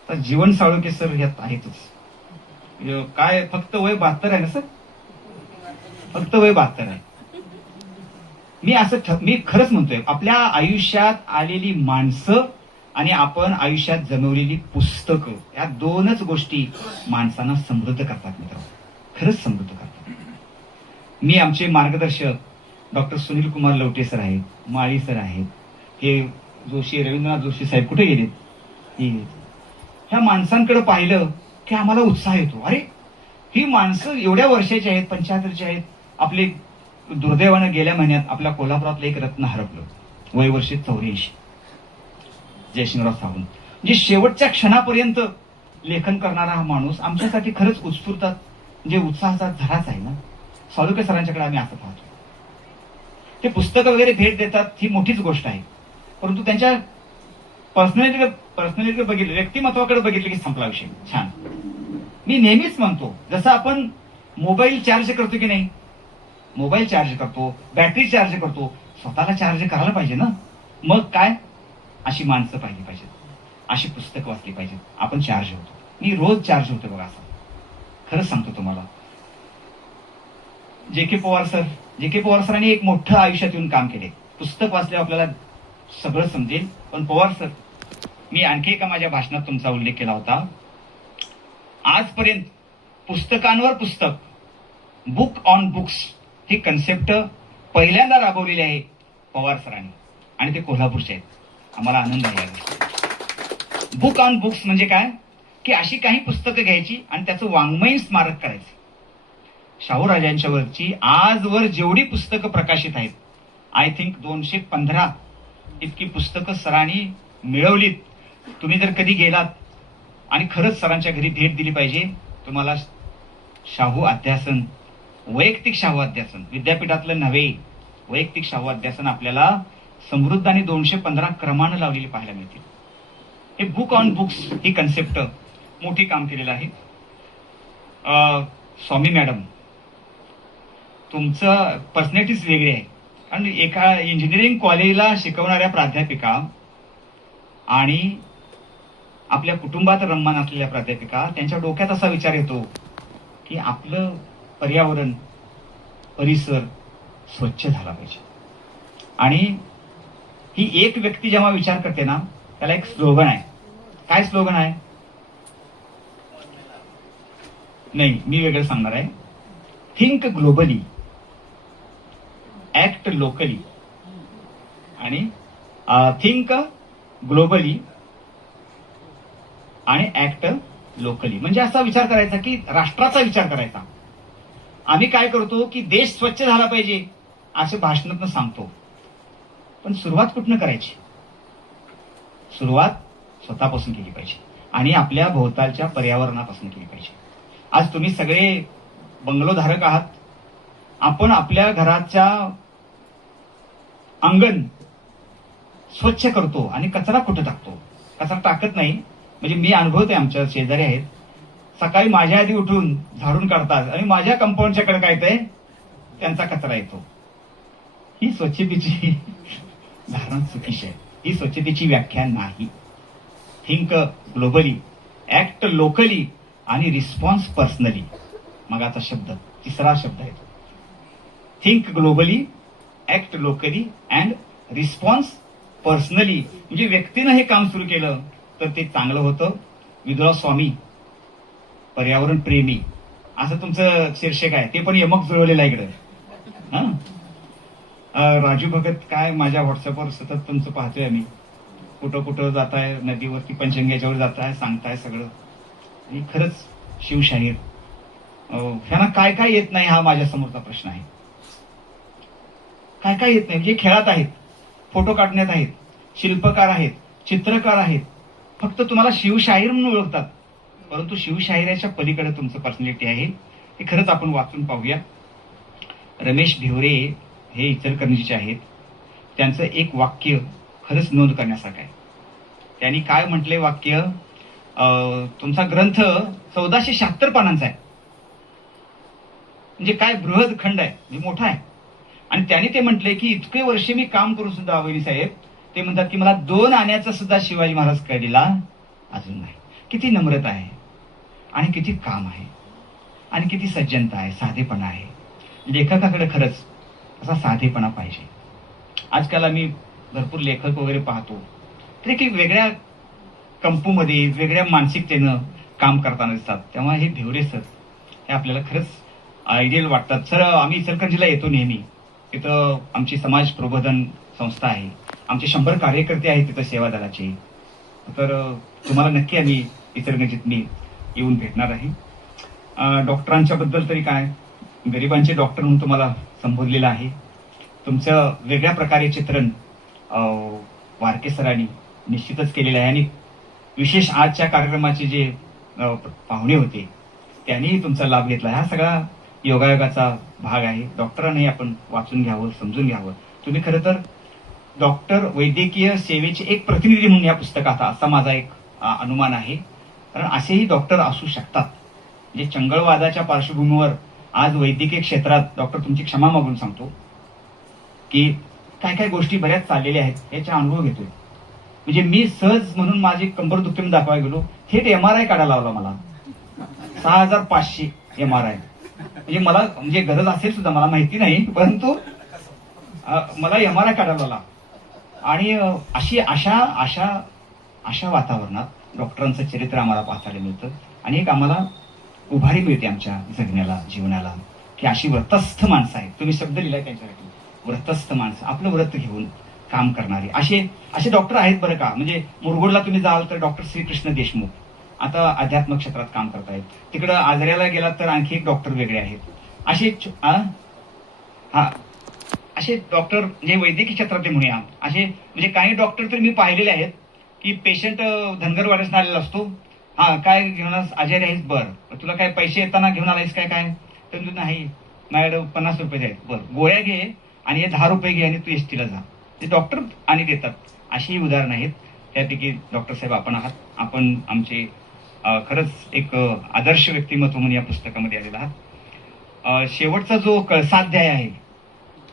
तर जीवन साळुंखे सर ह्यात आहेतच. काय फक्त वय 72 आहे ना सर, फक्त वय 72 आहे. मी खरंच म्हणतोय, आपल्या आयुष्यात आलेली माणसं आणि आपण आयुष्यात जमवलेली पुस्तकं, या दोनच गोष्टी माणसांना समृद्ध करतात मित्रांनो, खरंच समृद्ध करतात. मी आमचे मार्गदर्शक डॉक्टर सुनील कुमार लवटे सर आहेत, माळी सर आहेत, हे जोशी रवींद्रनाथ जोशी साहेब कुठे गेलेत, ह्या माणसांकडे पाहिलं की आम्हाला उत्साह येतो. अरे ही माणसं एवढ्या वर्षाची आहेत, 75ची आहेत. आपले दुर्दैवानं गेल्या महिन्यात आपल्या कोल्हापुरातलं एक रत्न हरपलं, वय वर्ष 84, जयसिंगराव सावंत. म्हणजे शेवटच्या क्षणापर्यंत लेखन करणारा हा माणूस आमच्यासाठी खरंच उत्स्फूर्त, म्हणजे उत्साहाचा झराच आहे ना. साळुंखे सरांच्याकडे आम्ही असं पाहतो, ते पुस्तकं वगैरे भेट देतात, ही मोठीच गोष्ट आहे. परंतु त्यांच्या पर्सनॅलिटीकडे बघितलं, व्यक्तिमत्वाकडे बघितलं की संपला विषय. छान. मी नेहमीच म्हणतो, जसं आपण मोबाईल चार्ज करतो की नाही, मोबाईल चार्ज करतो, बॅटरी चार्ज करतो, स्वतःला चार्ज करायला पाहिजे ना. मग काय, अशी माणसं पाहिली पाहिजेत, अशी पुस्तकं वाचली पाहिजेत, आपण चार्ज होतो. मी रोज चार्ज होतो बघा असं, खरंच सांगतो तुम्हाला. जे के पवार सरांनी एक मोठं आयुष्यात येऊन काम केले. पुस्तक वाचल्यावर आपल्याला सगळं समजेल. पण पवार सर, मी आणखी एका माझ्या भाषणात तुमचा उल्लेख केला होता. आजपर्यंत पुस्तकांवर पुस्तक, book on books he concept पहिल्यांदा राबवलेली आहे पवार सरांनी, आणि ते कोल्हापूरचे आहेत. आम्हाला आनंद आहे या गोष्टी. बुक ऑन बुक्स म्हणजे काय, की अशी काही पुस्तकं घ्यायची आणि त्याचं वाङ्मयीन स्मारक करायचं. शाहू राजांच्या वरची आजवर जेवढी पुस्तकं प्रकाशित आहेत, आय थिंक 215 इतकी पुस्तकं सरांनी मिळवलीत. तुम्ही जर कधी गेलात आणि खरंच सरांच्या घरी भेट दिली पाहिजे, तुम्हाला शाहू अध्यासन, वैयक्तिक शाहू अध्यासन, विद्यापीठातलं नव्हे, वैयक्तिक शाहू अध्यासन आपल्याला समृद्ध आणि 215 क्रमानं लावलेली पाहायला मिळतील. हे book on books he concept मोठी काम केलेलं आहे. स्वामी मॅडम, तुमचं पर्सनॅलिटीच वेगळी आहे. कारण एका इंजिनिअरिंग कॉलेजला शिकवणाऱ्या प्राध्यापिका आणि आपल्या कुटुंबात रममान असलेल्या प्राध्यापिका, त्यांच्या डोक्यात असा विचार येतो की आपलं पर्यावरण, परिसर स्वच्छ झाला पाहिजे. आणि ही एक व्यक्ती जेव्हा विचार करते ना, त्याला एक स्लोगन आहे. काय स्लोगन आहे? नाही, मी वेगळं सांगणार आहे. Think globally, act locally. आणि थिंक ग्लोबली आणि ऍक्ट लोकली म्हणजे असा विचार करायचा की राष्ट्राचा विचार करायचा. आम्ही काय करतो की देश स्वच्छ झाला पाहिजे असे भाषणातून सांगतो, पण सुरुवात कुठनं करायची? सुरुवात स्वतःपासून केली पाहिजे आणि आपल्या भोवतालच्या पर्यावरणापासून केली पाहिजे. आज तुम्ही सगळे बंगलोधारक आहात. आपण आपल्या घराच्या अंगण स्वच्छ करतो आणि कचरा कुठे टाकतो? कचरा टाकत नाही. म्हणजे मी अनुभवतोय, आमच्या शेजारी आहेत, सकाळी माझ्या आधी उठून झाडून काढतात आणि माझ्या कंपाऊंडच्या कडे काय येतंय, त्यांचा कचरा येतो. ही स्वच्छतेची धारणा चुकीची आहे. ही स्वच्छतेची व्याख्या नाही. थिंक ग्लोबली, ऍक्ट लोकली आणि रिस्पॉन्स पर्सनली. मगाचा शब्द, तिसरा शब्द आहे तो. Think globally, act locally and response personally. म्हणजे व्यक्तीनं हे काम सुरू केलं तर ते चांगलं होतं. विदुराव स्वामी, पर्यावरण प्रेमी, असं तुमचं शीर्षक आहे. ते पण यमक जुळवलेलं आहे इकडं. राजू भगत, काय माझ्या व्हॉट्सअपवर सतत तुमचं पाहतोय आम्ही. कुठं कुठं जाताय, नदीवरती पंचंग्याच्यावर जाताय, सांगताय सगळं. आणि खरंच शिवशाहीर, ह्यांना काय काय येत नाही हा माझ्या समोरचा प्रश्न आहे. काय काय येत नाही म्हणजे खेळात आहेत, फोटो काढण्यात आहेत, शिल्पकार आहेत, चित्रकार आहेत. फक्त तुम्हाला शिवशाहीर म्हणून ओळखतात, परंतु शिवशाहिराच्या पलीकडे तुमचं पर्सनॅलिटी आहे. हे खरंच आपण वाचून पाहूया. रमेश भिवरे हे इचलकरंजीचे आहेत. त्यांचं एक वाक्य खरंच नोंद करण्यासारखं आहे. त्यांनी काय म्हटलंय वाक्य, तुमचा ग्रंथ 1476 पानांचा आहे, म्हणजे काय बृहद खंड आहे, म्हणजे मोठा आहे. आणि त्यांनी ते म्हटलंय की इतके वर्षे मी काम करून सुद्धा वहिनी साहेब, ते म्हणतात की मला 2 आण्याचा सुद्धा शिवाजी महाराज कळलेला अजून नाही. किती नम्रता आहे आणि किती काम आहे आणि किती सज्जनता आहे, साधेपणा आहे. लेखकाकडे खरंच असा साधेपणा पाहिजे. आजकाल आम्ही भरपूर लेखक वगैरे पाहतो, ते की वेगळ्या कंपूमध्ये, वेगळ्या मानसिकतेनं काम करताना दिसतात. तेव्हा हे भिवरे सर हे आपल्याला खरंच आयडियल वाटतात. सर, आम्ही इचलकरंजीला येतो नेहमी. तिथं आमची समाज प्रबोधन संस्था आहे, आमचे 100 कार्यकर्ते आहेत तिथं सेवा दलाचे. तर तुम्हाला नक्की आम्ही इचलकरंजीत मी येऊन भेटणार आहे. डॉक्टरांच्या बद्दल तरी काय, गरिबांचे डॉक्टर म्हणून तुम्हाला संबोधलेलं आहे. तुमचं वेगळ्या प्रकारे चित्रण वारके सरांनी निश्चितच केलेलं आहे. आणि विशेष आजच्या कार्यक्रमाचे जे पाहुणे होते त्यांनी तुमचा लाभ घेतला. हा सगळा योगायोगाचा भाग आहे. डॉक्टरांनाही आपण वाचून घ्यावं, समजून घ्यावं. तुम्ही खरं तर डॉक्टर वैद्यकीय सेवेचे एक प्रतिनिधी म्हणून या पुस्तकात असा माझा एक अनुमान आहे. कारण असेही डॉक्टर असू शकतात. म्हणजे चंगळवादाच्या पार्श्वभूमीवर आज वैद्यकीय क्षेत्रात डॉक्टर तुमची क्षमा मागून सांगतो की काय काय गोष्टी बऱ्याच चाललेल्या आहेत याचा अनुभव घेतोय. म्हणजे मी सहज म्हणून माझी कंबर दुखते म्हणून दाखवायला गेलो, थेट MRI काढायला लावला मला. 6500 MRI. म्हणजे मला म्हणजे गरज असेल सुद्धा मला माहिती नाही, परंतु मला MRI काढायला लावला. आणि अशी अशा वातावरणात डॉक्टरांचं चरित्र आम्हाला पाहायला मिळतं आणि एक आम्हाला उभारी मिळते आमच्या जगण्याला, जीवनाला, की अशी व्रतस्थ माणसं आहेत. तुम्ही शब्द लिहिलाय त्यांच्यासाठी, व्रतस्थ माणसं, आपलं व्रत घेऊन काम करणारे असे डॉक्टर आहेत बरं का. म्हणजे मुरगुडला तुम्ही जाल तर डॉक्टर श्रीकृष्ण देशमुख आता अध्यात्म क्षेत्रात काम करतायत. तिकडं आजऱ्याला गेलात तर आणखी एक डॉक्टर वेगळे आहेत. असे डॉक्टर म्हणजे वैद्यकीय क्षेत्रात म्हणूया, असे म्हणजे काही डॉक्टर तर मी पाहिलेले आहेत की पेशंट धनगरवाड्यात आलेला असतो. काय घेऊन आजारी आहेस, बरं तुला काय पैसे येताना घेऊन आलायस काय तर नाही माझ्याकडे 50 रुपये आहेत, बरं गोळ्या घे आणि हे 10 रुपये घे आणि तू एसटीला जा. ते डॉक्टर आणि देतात. अशी उदाहरणं आहेत. त्यापैकी डॉक्टर साहेब आपण आहात. आपण आमचे खरंच एक आदर्श व्यक्तिमत्व म्हणून या पुस्तकामध्ये आलेला आहात. शेवटचा जो कळसाध्याय आहे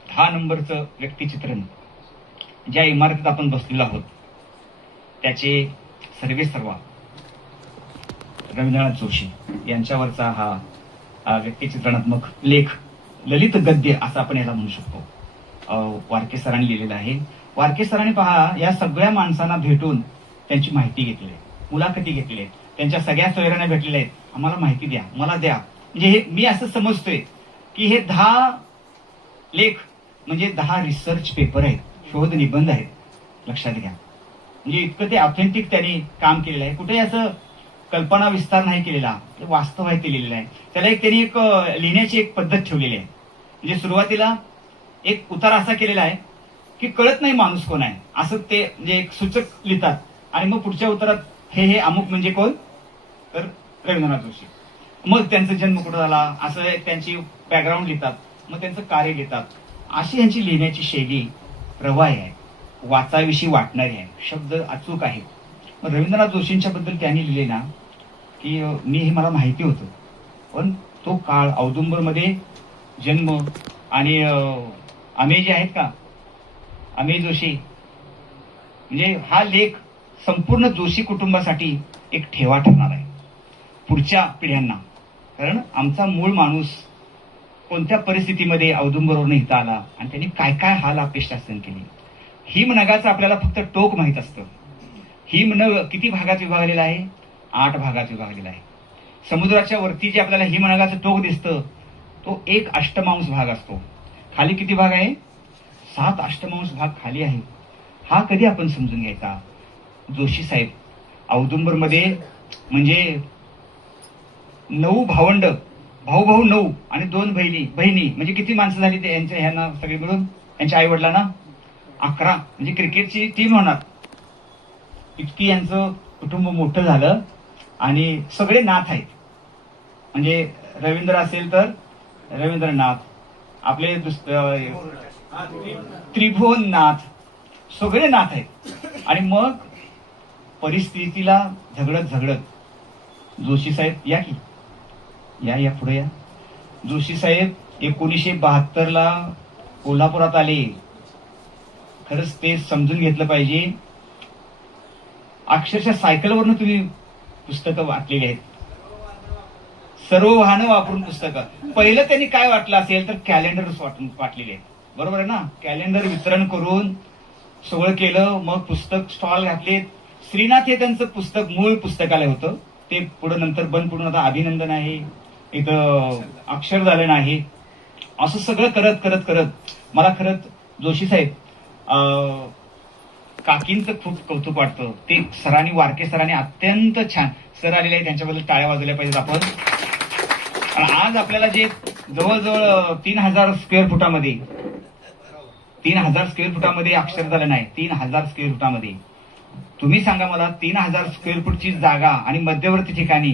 10 नंबरचं व्यक्तिचित्रण, ज्या इमारतीत आपण बसलेलो आहोत त्याचे सर्वेसर्वा रवींद्रनाथ जोशी यांच्यावरचा हा व्यक्तिचित्रणात्मक लेख, ललित गद्य असं आपण याला म्हणू शकतो, वारके सरांनी लिहिलेला आहे. वारके सरांनी पहा या सगळ्या माणसांना भेटून त्यांची माहिती घेतली आहे, मुलाखती घेतली आहेत, त्यांच्या सगळ्या सोयऱ्यांना भेटलेल्या आहेत. आम्हाला माहिती द्या, मला द्या. म्हणजे हे मी असं समजतोय की हे 10 लेख म्हणजे 10 रिसर्च पेपर आहेत, शोध निबंध आहेत. लक्षात घ्या. म्हणजे इतकं ते ऑथेंटिक त्यांनी काम केलेलं आहे. कुठेही असं कल्पना विस्तार नाही केलेला, वास्तव आहे ते लिहिलेलं आहे. त्याला त्यांनी एक लिहिण्याची एक पद्धत ठेवलेली आहे. म्हणजे सुरुवातीला एक उतार असा केलेला आहे की कळत नाही माणूस कोण आहे असं ते म्हणजे एक सूचक लिहितात. आणि मग पुढच्या उतारात हे अमुक म्हणजे कोण, तर रवींद्रनाथ जोशी. मग त्यांचा जन्म कुठं झाला असं त्यांची बॅकग्राऊंड लिहितात, मग त्यांचं कार्य लिहितात. अशी यांची लिहिण्याची शैली प्रवाही आहे, वाचाविषयी वाटणारी आहे, शब्द अचूक आहे. रवींद्रनाथ जोशींच्या बद्दल त्यांनी लिहिले ना की हे मला माहिती होतं, पण तो काळ औदुंबरमध्ये जन्म आणि अमेय जे आहेत का, अमेय जोशी, म्हणजे हा लेख संपूर्ण जोशी कुटुंबासाठी एक ठेवा ठरणार आहे पुढच्या पिढ्यांना. कारण आमचा मूळ माणूस कोणत्या परिस्थितीमध्ये औदुंबरवरून इथं आला आणि त्यांनी काय काय हाल अपेक्षा सहन केली. हिमनगाचं आपल्याला फक्त टोक माहित असतं. हिमनग किती भागात विभागलेला आहे, 8 भागात विभागलेला आहे. समुद्राच्या वरती जे आपल्याला हिमनगाचं टोक दिसतं तो 1 अष्टमांश भाग असतो. खाली किती भाग आहे, 7 अष्टमांश भाग खाली आहे. हा कधी आपण समजून घ्यायचा. जोशी साहेब औदुंबरमध्ये म्हणजे 9 भावंड, भाऊ 9 आणि 2 बहिणी म्हणजे किती माणसं झाली ते यांच्या ह्यांना सगळे मिळून, यांच्या आई वडिलांना 11. म्हणजे क्रिकेटची टीम होणार इतकी यांचं कुटुंब मोठं झालं. आणि सगळे नाथ आहेत. म्हणजे रवींद्र असेल तर रवींद्रनाथ, आपले त्रिभुवननाथ, सगळे नाथ आहेत. आणि मग परिस्थितीला झगडत जोशी साहेब या की या पुढे या. जोशी साहेब 1972ला कोल्हापुरात आले. खरंच ते समजून घेतलं पाहिजे. अक्षरशः सायकलवरनं तुम्ही पुस्तकं वाटलेली आहेत, सर्व वाहनं वापरून पुस्तकं. पहिलं त्यांनी काय वाटलं असेल तर कॅलेंडर वाटलेले आहेत, बरोबर आहे ना. कॅलेंडर वितरण करून सगळं केलं. मग पुस्तक स्टॉल घातले. श्रीनाथ हे त्यांचं पुस्तक मूळ पुस्तकालय होतं. ते पुढे नंतर बंद पडून आता अभिनंदन आहे, इथं अक्षर झालं नाही. असं सगळं करत करत मला खरंच जोशी साहेब काकींचं खूप कौतुक वाटतं. ते सरांनी, वारके सरांनी अत्यंत छान सर आलेले आहे, त्यांच्याबद्दल टाळ्या वाजवल्या पाहिजेत आपण. आणि आज आपल्याला जे जवळजवळ 3000 स्क्वेअर फुटामध्ये 3000 स्क्वेअर फुटामध्ये अक्षर झालं नाही. 3000 स्क्वेअर फुटामध्ये तुम्ही सांगा मला, 3000 स्क्वेअर फूटची जागा आणि मध्यवर्ती ठिकाणी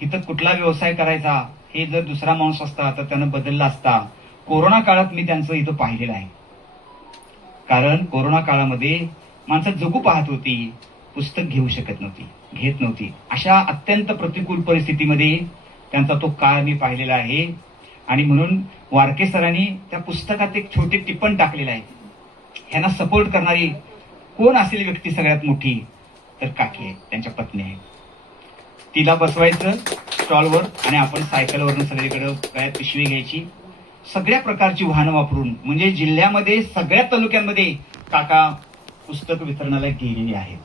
तिथं कुठला व्यवसाय करायचा, हे जर दुसरा माणूस असता तर त्यानं बदलला असता. कोरोना काळात मी त्यांचं इथं पाहिलेलं आहे. कारण कोरोना काळामध्ये माणसं जगू पाहत होती, पुस्तक घेऊ शकत नव्हती, घेत नव्हती. अशा अत्यंत प्रतिकूल परिस्थितीमध्ये त्यांचा तो काळ मी पाहिलेला आहे. आणि म्हणून वारके सरांनी त्या पुस्तकात एक छोटे टिप्पण टाकलेलं आहे. ह्यांना सपोर्ट करणारी कोण असेल व्यक्ती सगळ्यात मोठी, तर काकी आहे, त्यांच्या पत्नी आहे. तिला बसवायचं स्टॉलवर आणि आपण सायकलवरून सगळीकडे गळ्यात पिशवी घ्यायची. सगळ्या प्रकारची वाहनं वापरून, म्हणजे जिल्ह्यामध्ये सगळ्या तालुक्यांमध्ये काका पुस्तक वितरणाला गेलेली आहेत.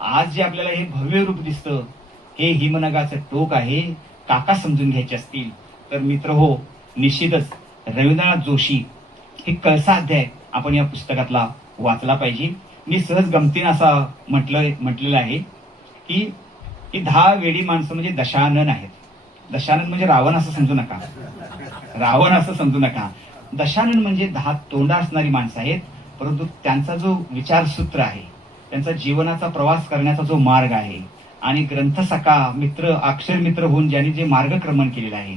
आज जे आपल्याला हे भव्य रूप दिसतं, हे हिमनगाचं टोक आहे. काका समजून घ्यायचे असतील तर मित्र हो, निश्चितच रवींद्रनाथ जोशी हे कळसा अध्याय आपण या पुस्तकातला वाचला पाहिजे. मी सहज गमतीनं असा म्हटलेलं आहे की ही 10 वेडी माणसं म्हणजे दशानन आहेत. दशानन म्हणजे रावण असं समजू नका, रावण असं समजू नका. दशानन म्हणजे 10 तोंड असणारी माणसं आहेत, परंतु त्यांचा जो विचारसूत्र आहे, त्यांचा जीवनाचा प्रवास करण्याचा जो मार्ग आहे, आणि ग्रंथसखा मित्र, अक्षर मित्र होऊन ज्यांनी जे मार्गक्रमण केलेलं आहे,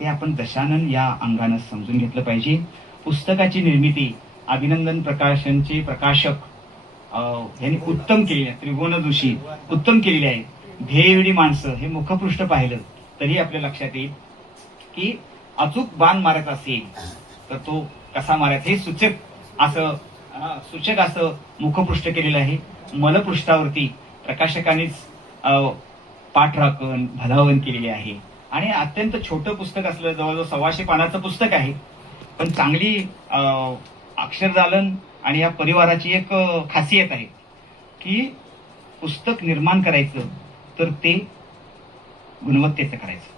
ते आपण दशानन या अंगानं समजून घेतलं पाहिजे. पुस्तकाची निर्मिती अभिनंदन प्रकाशनचे प्रकाशक यांनी उत्तम केलेली आहे, त्रिभुवन जोशी उत्तम केलेली आहे. ध्येयवेडी माणसं हे मुखपृष्ठ पाहिलं तरी आपल्या लक्षात येईल की अचूक बाण मारायचा असेल तर तो कसा मारायचा हे सूचक असं मुखपृष्ठ केलेलं आहे. मलपृष्ठावरती प्रकाशकांनीच पाठराखण भलावण केलेली आहे. आणि अत्यंत छोटं पुस्तक असलं, जवळजवळ 125 पानाचं पुस्तक आहे, पण चांगली अक्षरदालन. आणि या परिवाराची एक खासियत आहे की पुस्तक निर्माण करायचं तर ते गुणवत्तेचं करायचं,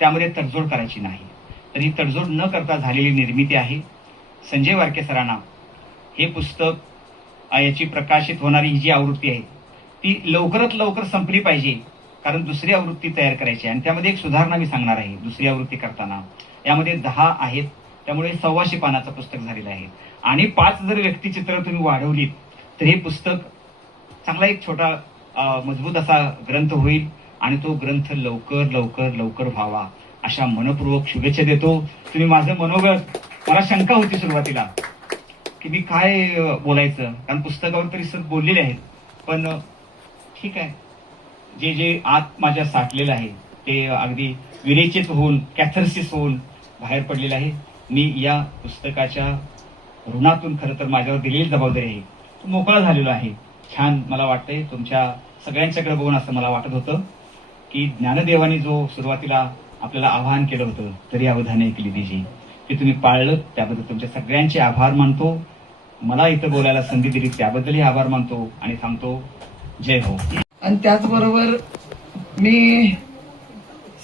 त्यामध्ये तडजोड करायची नाही. तर ही तडजोड न करता झालेली निर्मिती आहे. संजय वारके सरांना हे पुस्तक याची प्रकाशित होणारी ही जी आवृत्ती आहे ती लवकरात लवकर संपली पाहिजे, कारण दुसरी आवृत्ती तयार करायची आहे. आणि त्यामध्ये एक सुधारणा मी सांगणार आहे. दुसरी आवृत्ती करताना यामध्ये 10 आहेत, त्यामुळे 125 पानाचं पुस्तक झालेलं आहे. आणि 5 जर व्यक्तिचित्र तुम्ही वाढवलीत तर हे पुस्तक चांगला एक छोटा मजबूत असा ग्रंथ होईल. आणि तो ग्रंथ लवकर लवकर लवकर व्हावा अशा मनपूर्वक शुभेच्छा देतो. तुम्ही माझं मनोगत, मला शंका होती सुरुवातीला की मी काय बोलायचं, कारण पुस्तकावर तरी सर बोललेले आहेत, पण ठीक आहे, जे जे आत माझ्या साठलेलं आहे ते अगदी विरेचित होऊन, कॅथर्सिस होऊन बाहेर पडलेलं आहे. मी या पुस्तकाच्या ऋणातून खरं तर माझ्यावर दिलेली जबाबदारी आहे तो मोकळा झालेलो आहे. छान मला वाटतंय. तुमच्या सगळ्यांच्याकडे बघून असं मला वाटत होतं की ज्ञानदेवाने जो सुरुवातीला आपल्याला आवाहन केलं होतं, तरी अवधाने केली दिजी, ते तुम्ही पाळलं, त्याबद्दल तुमच्या सगळ्यांचे आभार मानतो. मला इथं बोलायला संधी दिली त्याबद्दलही आभार मानतो आणि थांबतो. जय हो. आणि त्याचबरोबर मी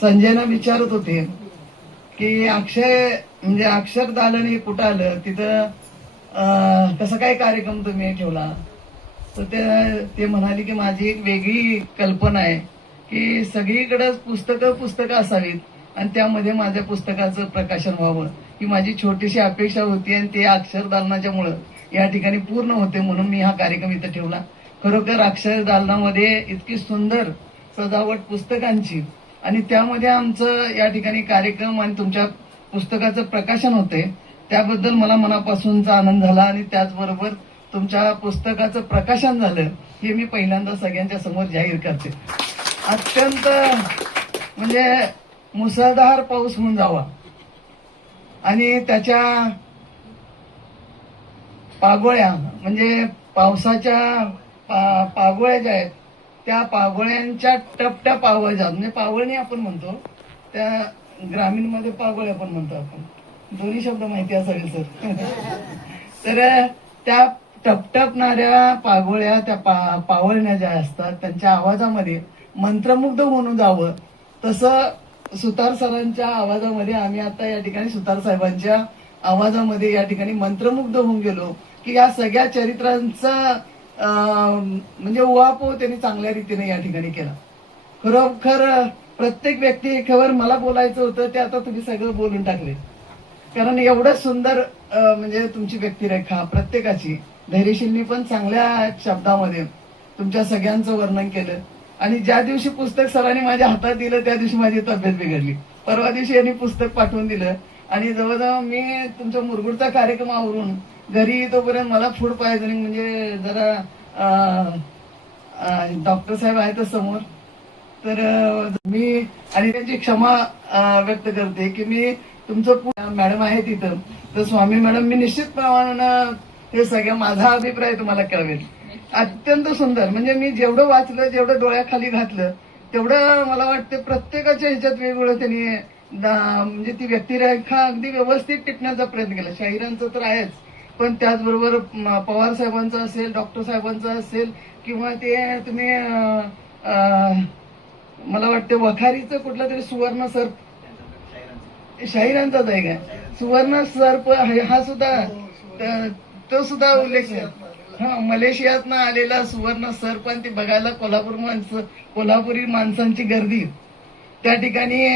संजयला विचारत होते की अक्षरदालन हे कुठं आलं, तिथं कसं काय कार्यक्रम तुम्ही ठेवला, तर ते म्हणाले की माझी एक वेगळी कल्पना आहे की सगळीकडे पुस्तकं असावीत आणि त्यामध्ये माझ्या पुस्तकाचं प्रकाशन व्हावं, ही माझी छोटीशी अपेक्षा होती. आणि ते अक्षरदालनाच्यामुळं या ठिकाणी पूर्ण होते, म्हणून मी हा कार्यक्रम इथं ठेवला. खरोखर अक्षरदालनामध्ये इतकी सुंदर सजावट पुस्तकांची, आणि त्यामध्ये आमचं या ठिकाणी कार्यक्रम आणि तुमच्या पुस्तकाचं प्रकाशन होते, त्याबद्दल मला मनापासूनचा आनंद झाला. आणि त्याचबरोबर तुमच्या पुस्तकाचं प्रकाशन झालं हे मी पहिल्यांदा सगळ्यांच्या समोर जाहीर करते. अत्यंत म्हणजे मुसळधार पाऊस होऊन जावा आणि त्याच्या पागोळ्या, म्हणजे पावसाच्या पागोळ्या ज्या आहेत त्या पागोळ्यांच्या टपट्या पावळ्या, म्हणजे पावळणी आपण म्हणतो, त्या ग्रामीणमध्ये पागोळ्या पण म्हणतो आपण, दोन्ही शब्द माहिती असावे सर. तर त्या टपटपणाऱ्या पागोळ्या, त्या पावळण्या ज्या असतात त्यांच्या आवाजामध्ये मंत्रमुग्ध होऊन जावं, तसं सुतार सरांच्या आवाजामध्ये आम्ही आता या ठिकाणी सुतार साहेबांच्या आवाजामध्ये या ठिकाणी मंत्रमुग्ध होऊन गेलो की या सगळ्या चरित्रांचा म्हणजे उहापोह त्यांनी चांगल्या रीतीने या ठिकाणी केला. खरोखर प्रत्येक व्यक्तीवर मला बोलायचं होतं ते आता तुम्ही सगळं बोलून टाकले, कारण एवढं सुंदर म्हणजे तुमची व्यक्तिरेखा प्रत्येकाची, धैर्यशीलनी पण चांगल्या शब्दामध्ये तुमच्या सगळ्यांचं वर्णन केलं. आणि ज्या दिवशी पुस्तक सरांनी माझ्या हातात दिलं त्या दिवशी माझी तब्येत बिघडली. परवा दिवशी यांनी पुस्तक पाठवून दिलं आणि जवळजवळ मी तुमच्या मुरगुडचा कार्यक्रम आवरून घरी येतोपर्यंत मला फूड पॉयझनिंग म्हणजे जरा डॉक्टर साहेब आहेतच समोर, तर मी आणि त्यांची क्षमा व्यक्त करते की मी तुमचं मॅडम आहे तिथं, तर स्वामी मॅडम मी निश्चितप्रमाणे हे सगळं माझा अभिप्राय तुम्हाला कळवेल. अत्यंत सुंदर, म्हणजे मी जेवढं वाचलं, जेवढं डोळ्याखाली घातलं, तेवढं मला वाटतं प्रत्येकाच्या ह्याच्यात वेगवेगळं त्यांनी म्हणजे ती व्यक्तिरेखा अगदी व्यवस्थित टिपण्याचा प्रयत्न केला. शाहिरांचं तर आहेच, पण त्याचबरोबर पवार साहेबांचं असेल, डॉक्टर साहेबांचं असेल, किंवा ते तुम्ही मला वाटतं वखारीचं कुठला तरी सुवर्ण सर्प शाहिरांचाच आहे का, सुवर्ण सर्प हा सुद्धा तो सुद्धा उल्लेख हा मलेशियातनं आलेला सुवर्ण सर्प, आणि ते बघायला कोल्हापुरी माणसांची गर्दी त्या ठिकाणी,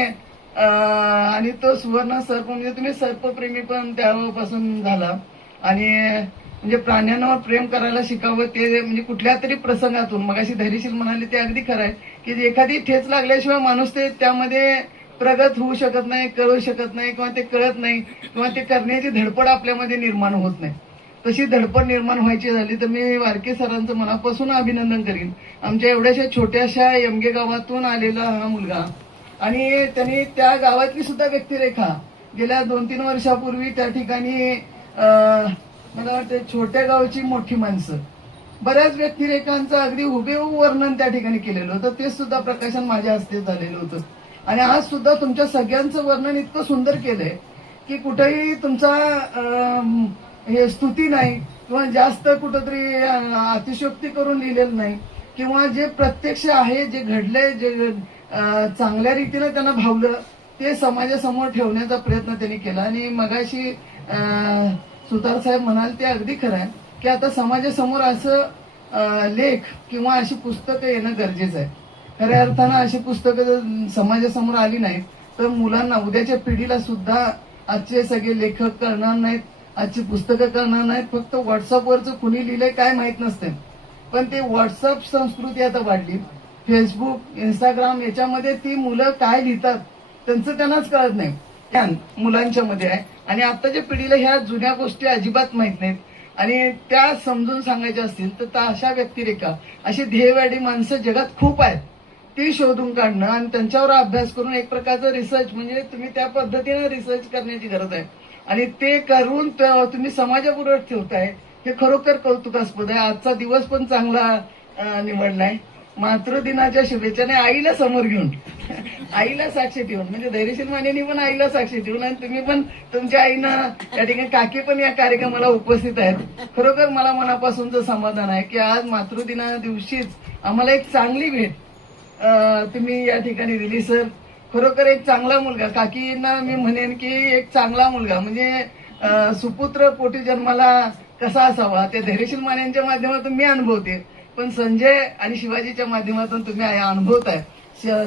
आणि तो सुवर्ण सर्प म्हणजे तुम्ही सर्पप्रेमी पण त्यापासून झाला, आणि म्हणजे प्राण्यांवर प्रेम करायला शिकावं ते म्हणजे कुठल्या तरी प्रसंगातून. मगाशी धैर्यशील म्हणाले ते अगदी खरं आहे की एखादी ठेच लागल्याशिवाय माणूस ते त्यामध्ये प्रगत होऊ शकत नाही, कळू शकत नाही, किंवा ते कळत नाही, किंवा ते करण्याची धडपड आपल्यामध्ये निर्माण होत नाही. तशी धडपड निर्माण व्हायची झाली तर मी वारके सरांचं मनापासून अभिनंदन करीन. आमच्या एवढ्याशा छोट्याशा यमगे गावातून आलेला हा मुलगा, आणि त्यांनी त्या गावातली सुद्धा व्यक्तिरेखा गेल्या 2-3 वर्षापूर्वी त्या ठिकाणी मला वाटतं छोट्या गावची मोठी माणसं, बऱ्याच व्यक्तिरेखांचं अगदी हुबेहूब वर्णन त्या ठिकाणी केलेलं होतं. ते सुद्धा प्रकाशन माझ्या हस्ते झालेलं होतं. आणि आज सुद्धा तुमच्या सगळ्यांचं वर्णन इतकं सुंदर केलंय की कुठेही तुमचा हे स्तुती नाही, किंवा जास्त कुठंतरी अतिशयोक्ती करून लिहिलेलं नाही, किंवा जे प्रत्यक्ष आहे, जे घडलंय, जे चांगल्या रीतीनं त्यांना भावलं ते समाजासमोर ठेवण्याचा प्रयत्न त्यांनी केला. आणि मगाशी सुतार साहेब म्हणाल ते अगदी खरं आहे की आता समाजासमोर असं लेख किंवा अशी पुस्तकं येणं गरजेचं आहे. खऱ्या अर्थानं अशी पुस्तकं जर समाजासमोर आली नाहीत तर मुलांना, उद्याच्या पिढीला सुद्धा आजचे सगळे लेखक करणार नाहीत, आजची पुस्तकं करणार नाहीत. फक्त व्हॉट्सअपवरचं कुणी लिहिलंय काय माहित नसते, पण ते व्हॉट्सअप संस्कृती आता वाढली. फेसबुक, इंस्टाग्राम याच्यामध्ये ती मुलं काय लिहितात त्यांचं त्यांनाच कळत नाही, मुलांच्या मध्ये आहे. आणि आताच्या पिढीला ह्या जुन्या गोष्टी अजिबात माहित नाहीत, आणि त्या समजून सांगायच्या असतील तर अशा व्यक्तिरेखा, अशी ध्येयवादी माणसं जगात खूप आहेत, ती शोधून काढणं आणि त्यांच्यावर अभ्यास करून एक प्रकारचं रिसर्च, म्हणजे तुम्ही त्या पद्धतीनं रिसर्च करण्याची गरज आहे. आणि ते करून तुम्ही समाजापुढे ठेवताय, हे खरोखर कौतुकास्पद आहे. आजचा दिवस पण चांगला निवडलाय. मातृदिनाच्या शुभेच्छाने आईला समोर घेऊन, आईला साक्षी ठेवून, म्हणजे धैर्यशील मानेनी पण आईला साक्षी ठेवून, आणि तुम्ही पण तुमच्या आईनं त्या ठिकाणी, काकी पण या कार्यक्रमाला उपस्थित आहेत. खरोखर मला मनापासूनचं समाधान आहे की आज मातृदिना दिवशीच आम्हाला एक चांगली भेट तुम्ही या ठिकाणी दिली सर. खरोखर एक चांगला मुलगा, काकींना मी म्हणेन की एक चांगला मुलगा म्हणजे सुपुत्र पोटी जन्माला कसा असावा ते धैर्यशील मानेंच्या माध्यमातून मी अनुभवते, पण संजय आणि शिवाजीच्या माध्यमातून तुम्ही अनुभवताय.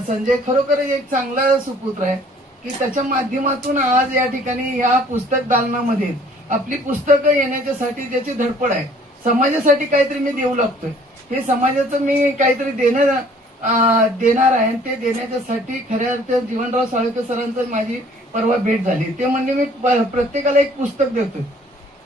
संजय खरोखर एक चांगला सुपुत्र आहे की त्याच्या माध्यमातून आज या ठिकाणी या पुस्तक दालनामध्ये आपली पुस्तकं येण्याच्यासाठी त्याची धडपड आहे. समाजासाठी काहीतरी मी देऊ लागतोय, हे समाजाचं मी काहीतरी देणार आहे. ते देण्याच्यासाठी खऱ्या अर्थात जीवनराव साळुंखे सरांचं माझी परवा भेट झाली. ते म्हणजे मी प्रत्येकाला एक पुस्तक देतोय,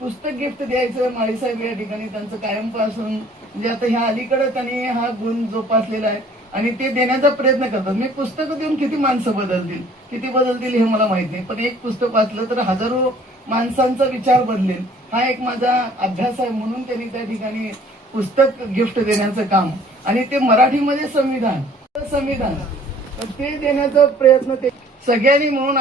पुस्तक गिफ्ट द्यायचं. माळीसाहेब या ठिकाणी त्यांचं कायमपासून म्हणजे आता ह्या अलीकडे त्यांनी हा गुण जोपासलेला आहे आणि ते देण्याचा प्रयत्न करतात. मी पुस्तकं देऊन किती माणसं बदलतील, किती बदलतील हे मला माहित नाही, पण एक पुस्तक वाचलं तर हजारो माणसांचा विचार बदलेल, हा एक माझा अभ्यास आहे. म्हणून त्यांनी त्या ठिकाणी पुस्तक गिफ्ट देण्याचं काम, आणि ते मराठीमध्ये संविधान ते देण्याचा प्रयत्न ते सगळ्यांनी म्हणून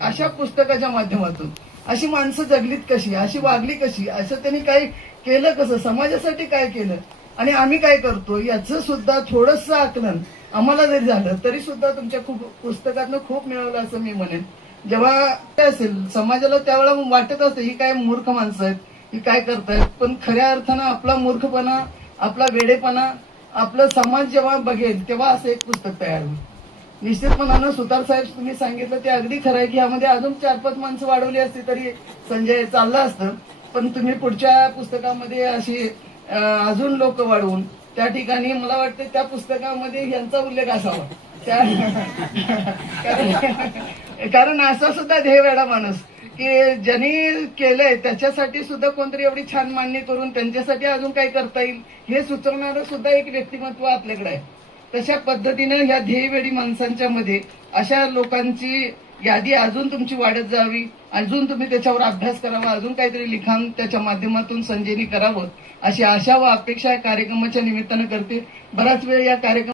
अशा पुस्तकाच्या माध्यमातून अशी माणसं जगलीत कशी, अशी वागली कशी, असं त्यांनी काय केलं, कसं समाजासाठी काय केलं आणि आम्ही काय करतो याचं सुद्धा थोडंसं आकलन आम्हाला जरी झालं तरी सुद्धा तुमच्या खूप पुस्तकातनं खूप मिळवलं असं मी म्हणेन. जेव्हा काय असेल समाजाला त्यावेळेला वाटत असतं ही काय मूर्ख माणसं आहेत, ही काय करतायत, पण खऱ्या अर्थानं आपला मूर्खपणा, आपला वेडेपणा, आपला समाज जेव्हा बघेल तेव्हा असं एक पुस्तक तयार होईल. निश्चितपणानं सुतार साहेब तुम्ही सांगितलं ते अगदी खरं आहे की यामध्ये अजून 4-5 माणसं वाढवली असती तरी संजय चाललं असतं, पण तुम्ही पुढच्या पुस्तकामध्ये अशी अजून लोक वाढवून त्या ठिकाणी मला वाटतं त्या पुस्तकामध्ये यांचा उल्लेख असावा कारण असा सुद्धा ध्येयवेडा माणूस की ज्यांनी केलंय त्याच्यासाठी सुद्धा कोणतरी एवढी छान मांडणी करून त्यांच्यासाठी अजून काय करता येईल हे सुचवणारं सुद्धा एक व्यक्तिमत्व आपल्याकडे आहे. तशा पद्धतीनं ह्या ध्येयवेडी माणसांच्या मध्ये अशा लोकांची यादी अजून तुमची वाढत जावी, अजून तुम्ही त्याच्यावर अभ्यास करावा, अजून काहीतरी लिखाण त्याच्या माध्यमातून संजयनी करावं अशी आशा व अपेक्षा या कार्यक्रमाच्या निमित्तानं करते. बराच वेळ या कार्यक्रम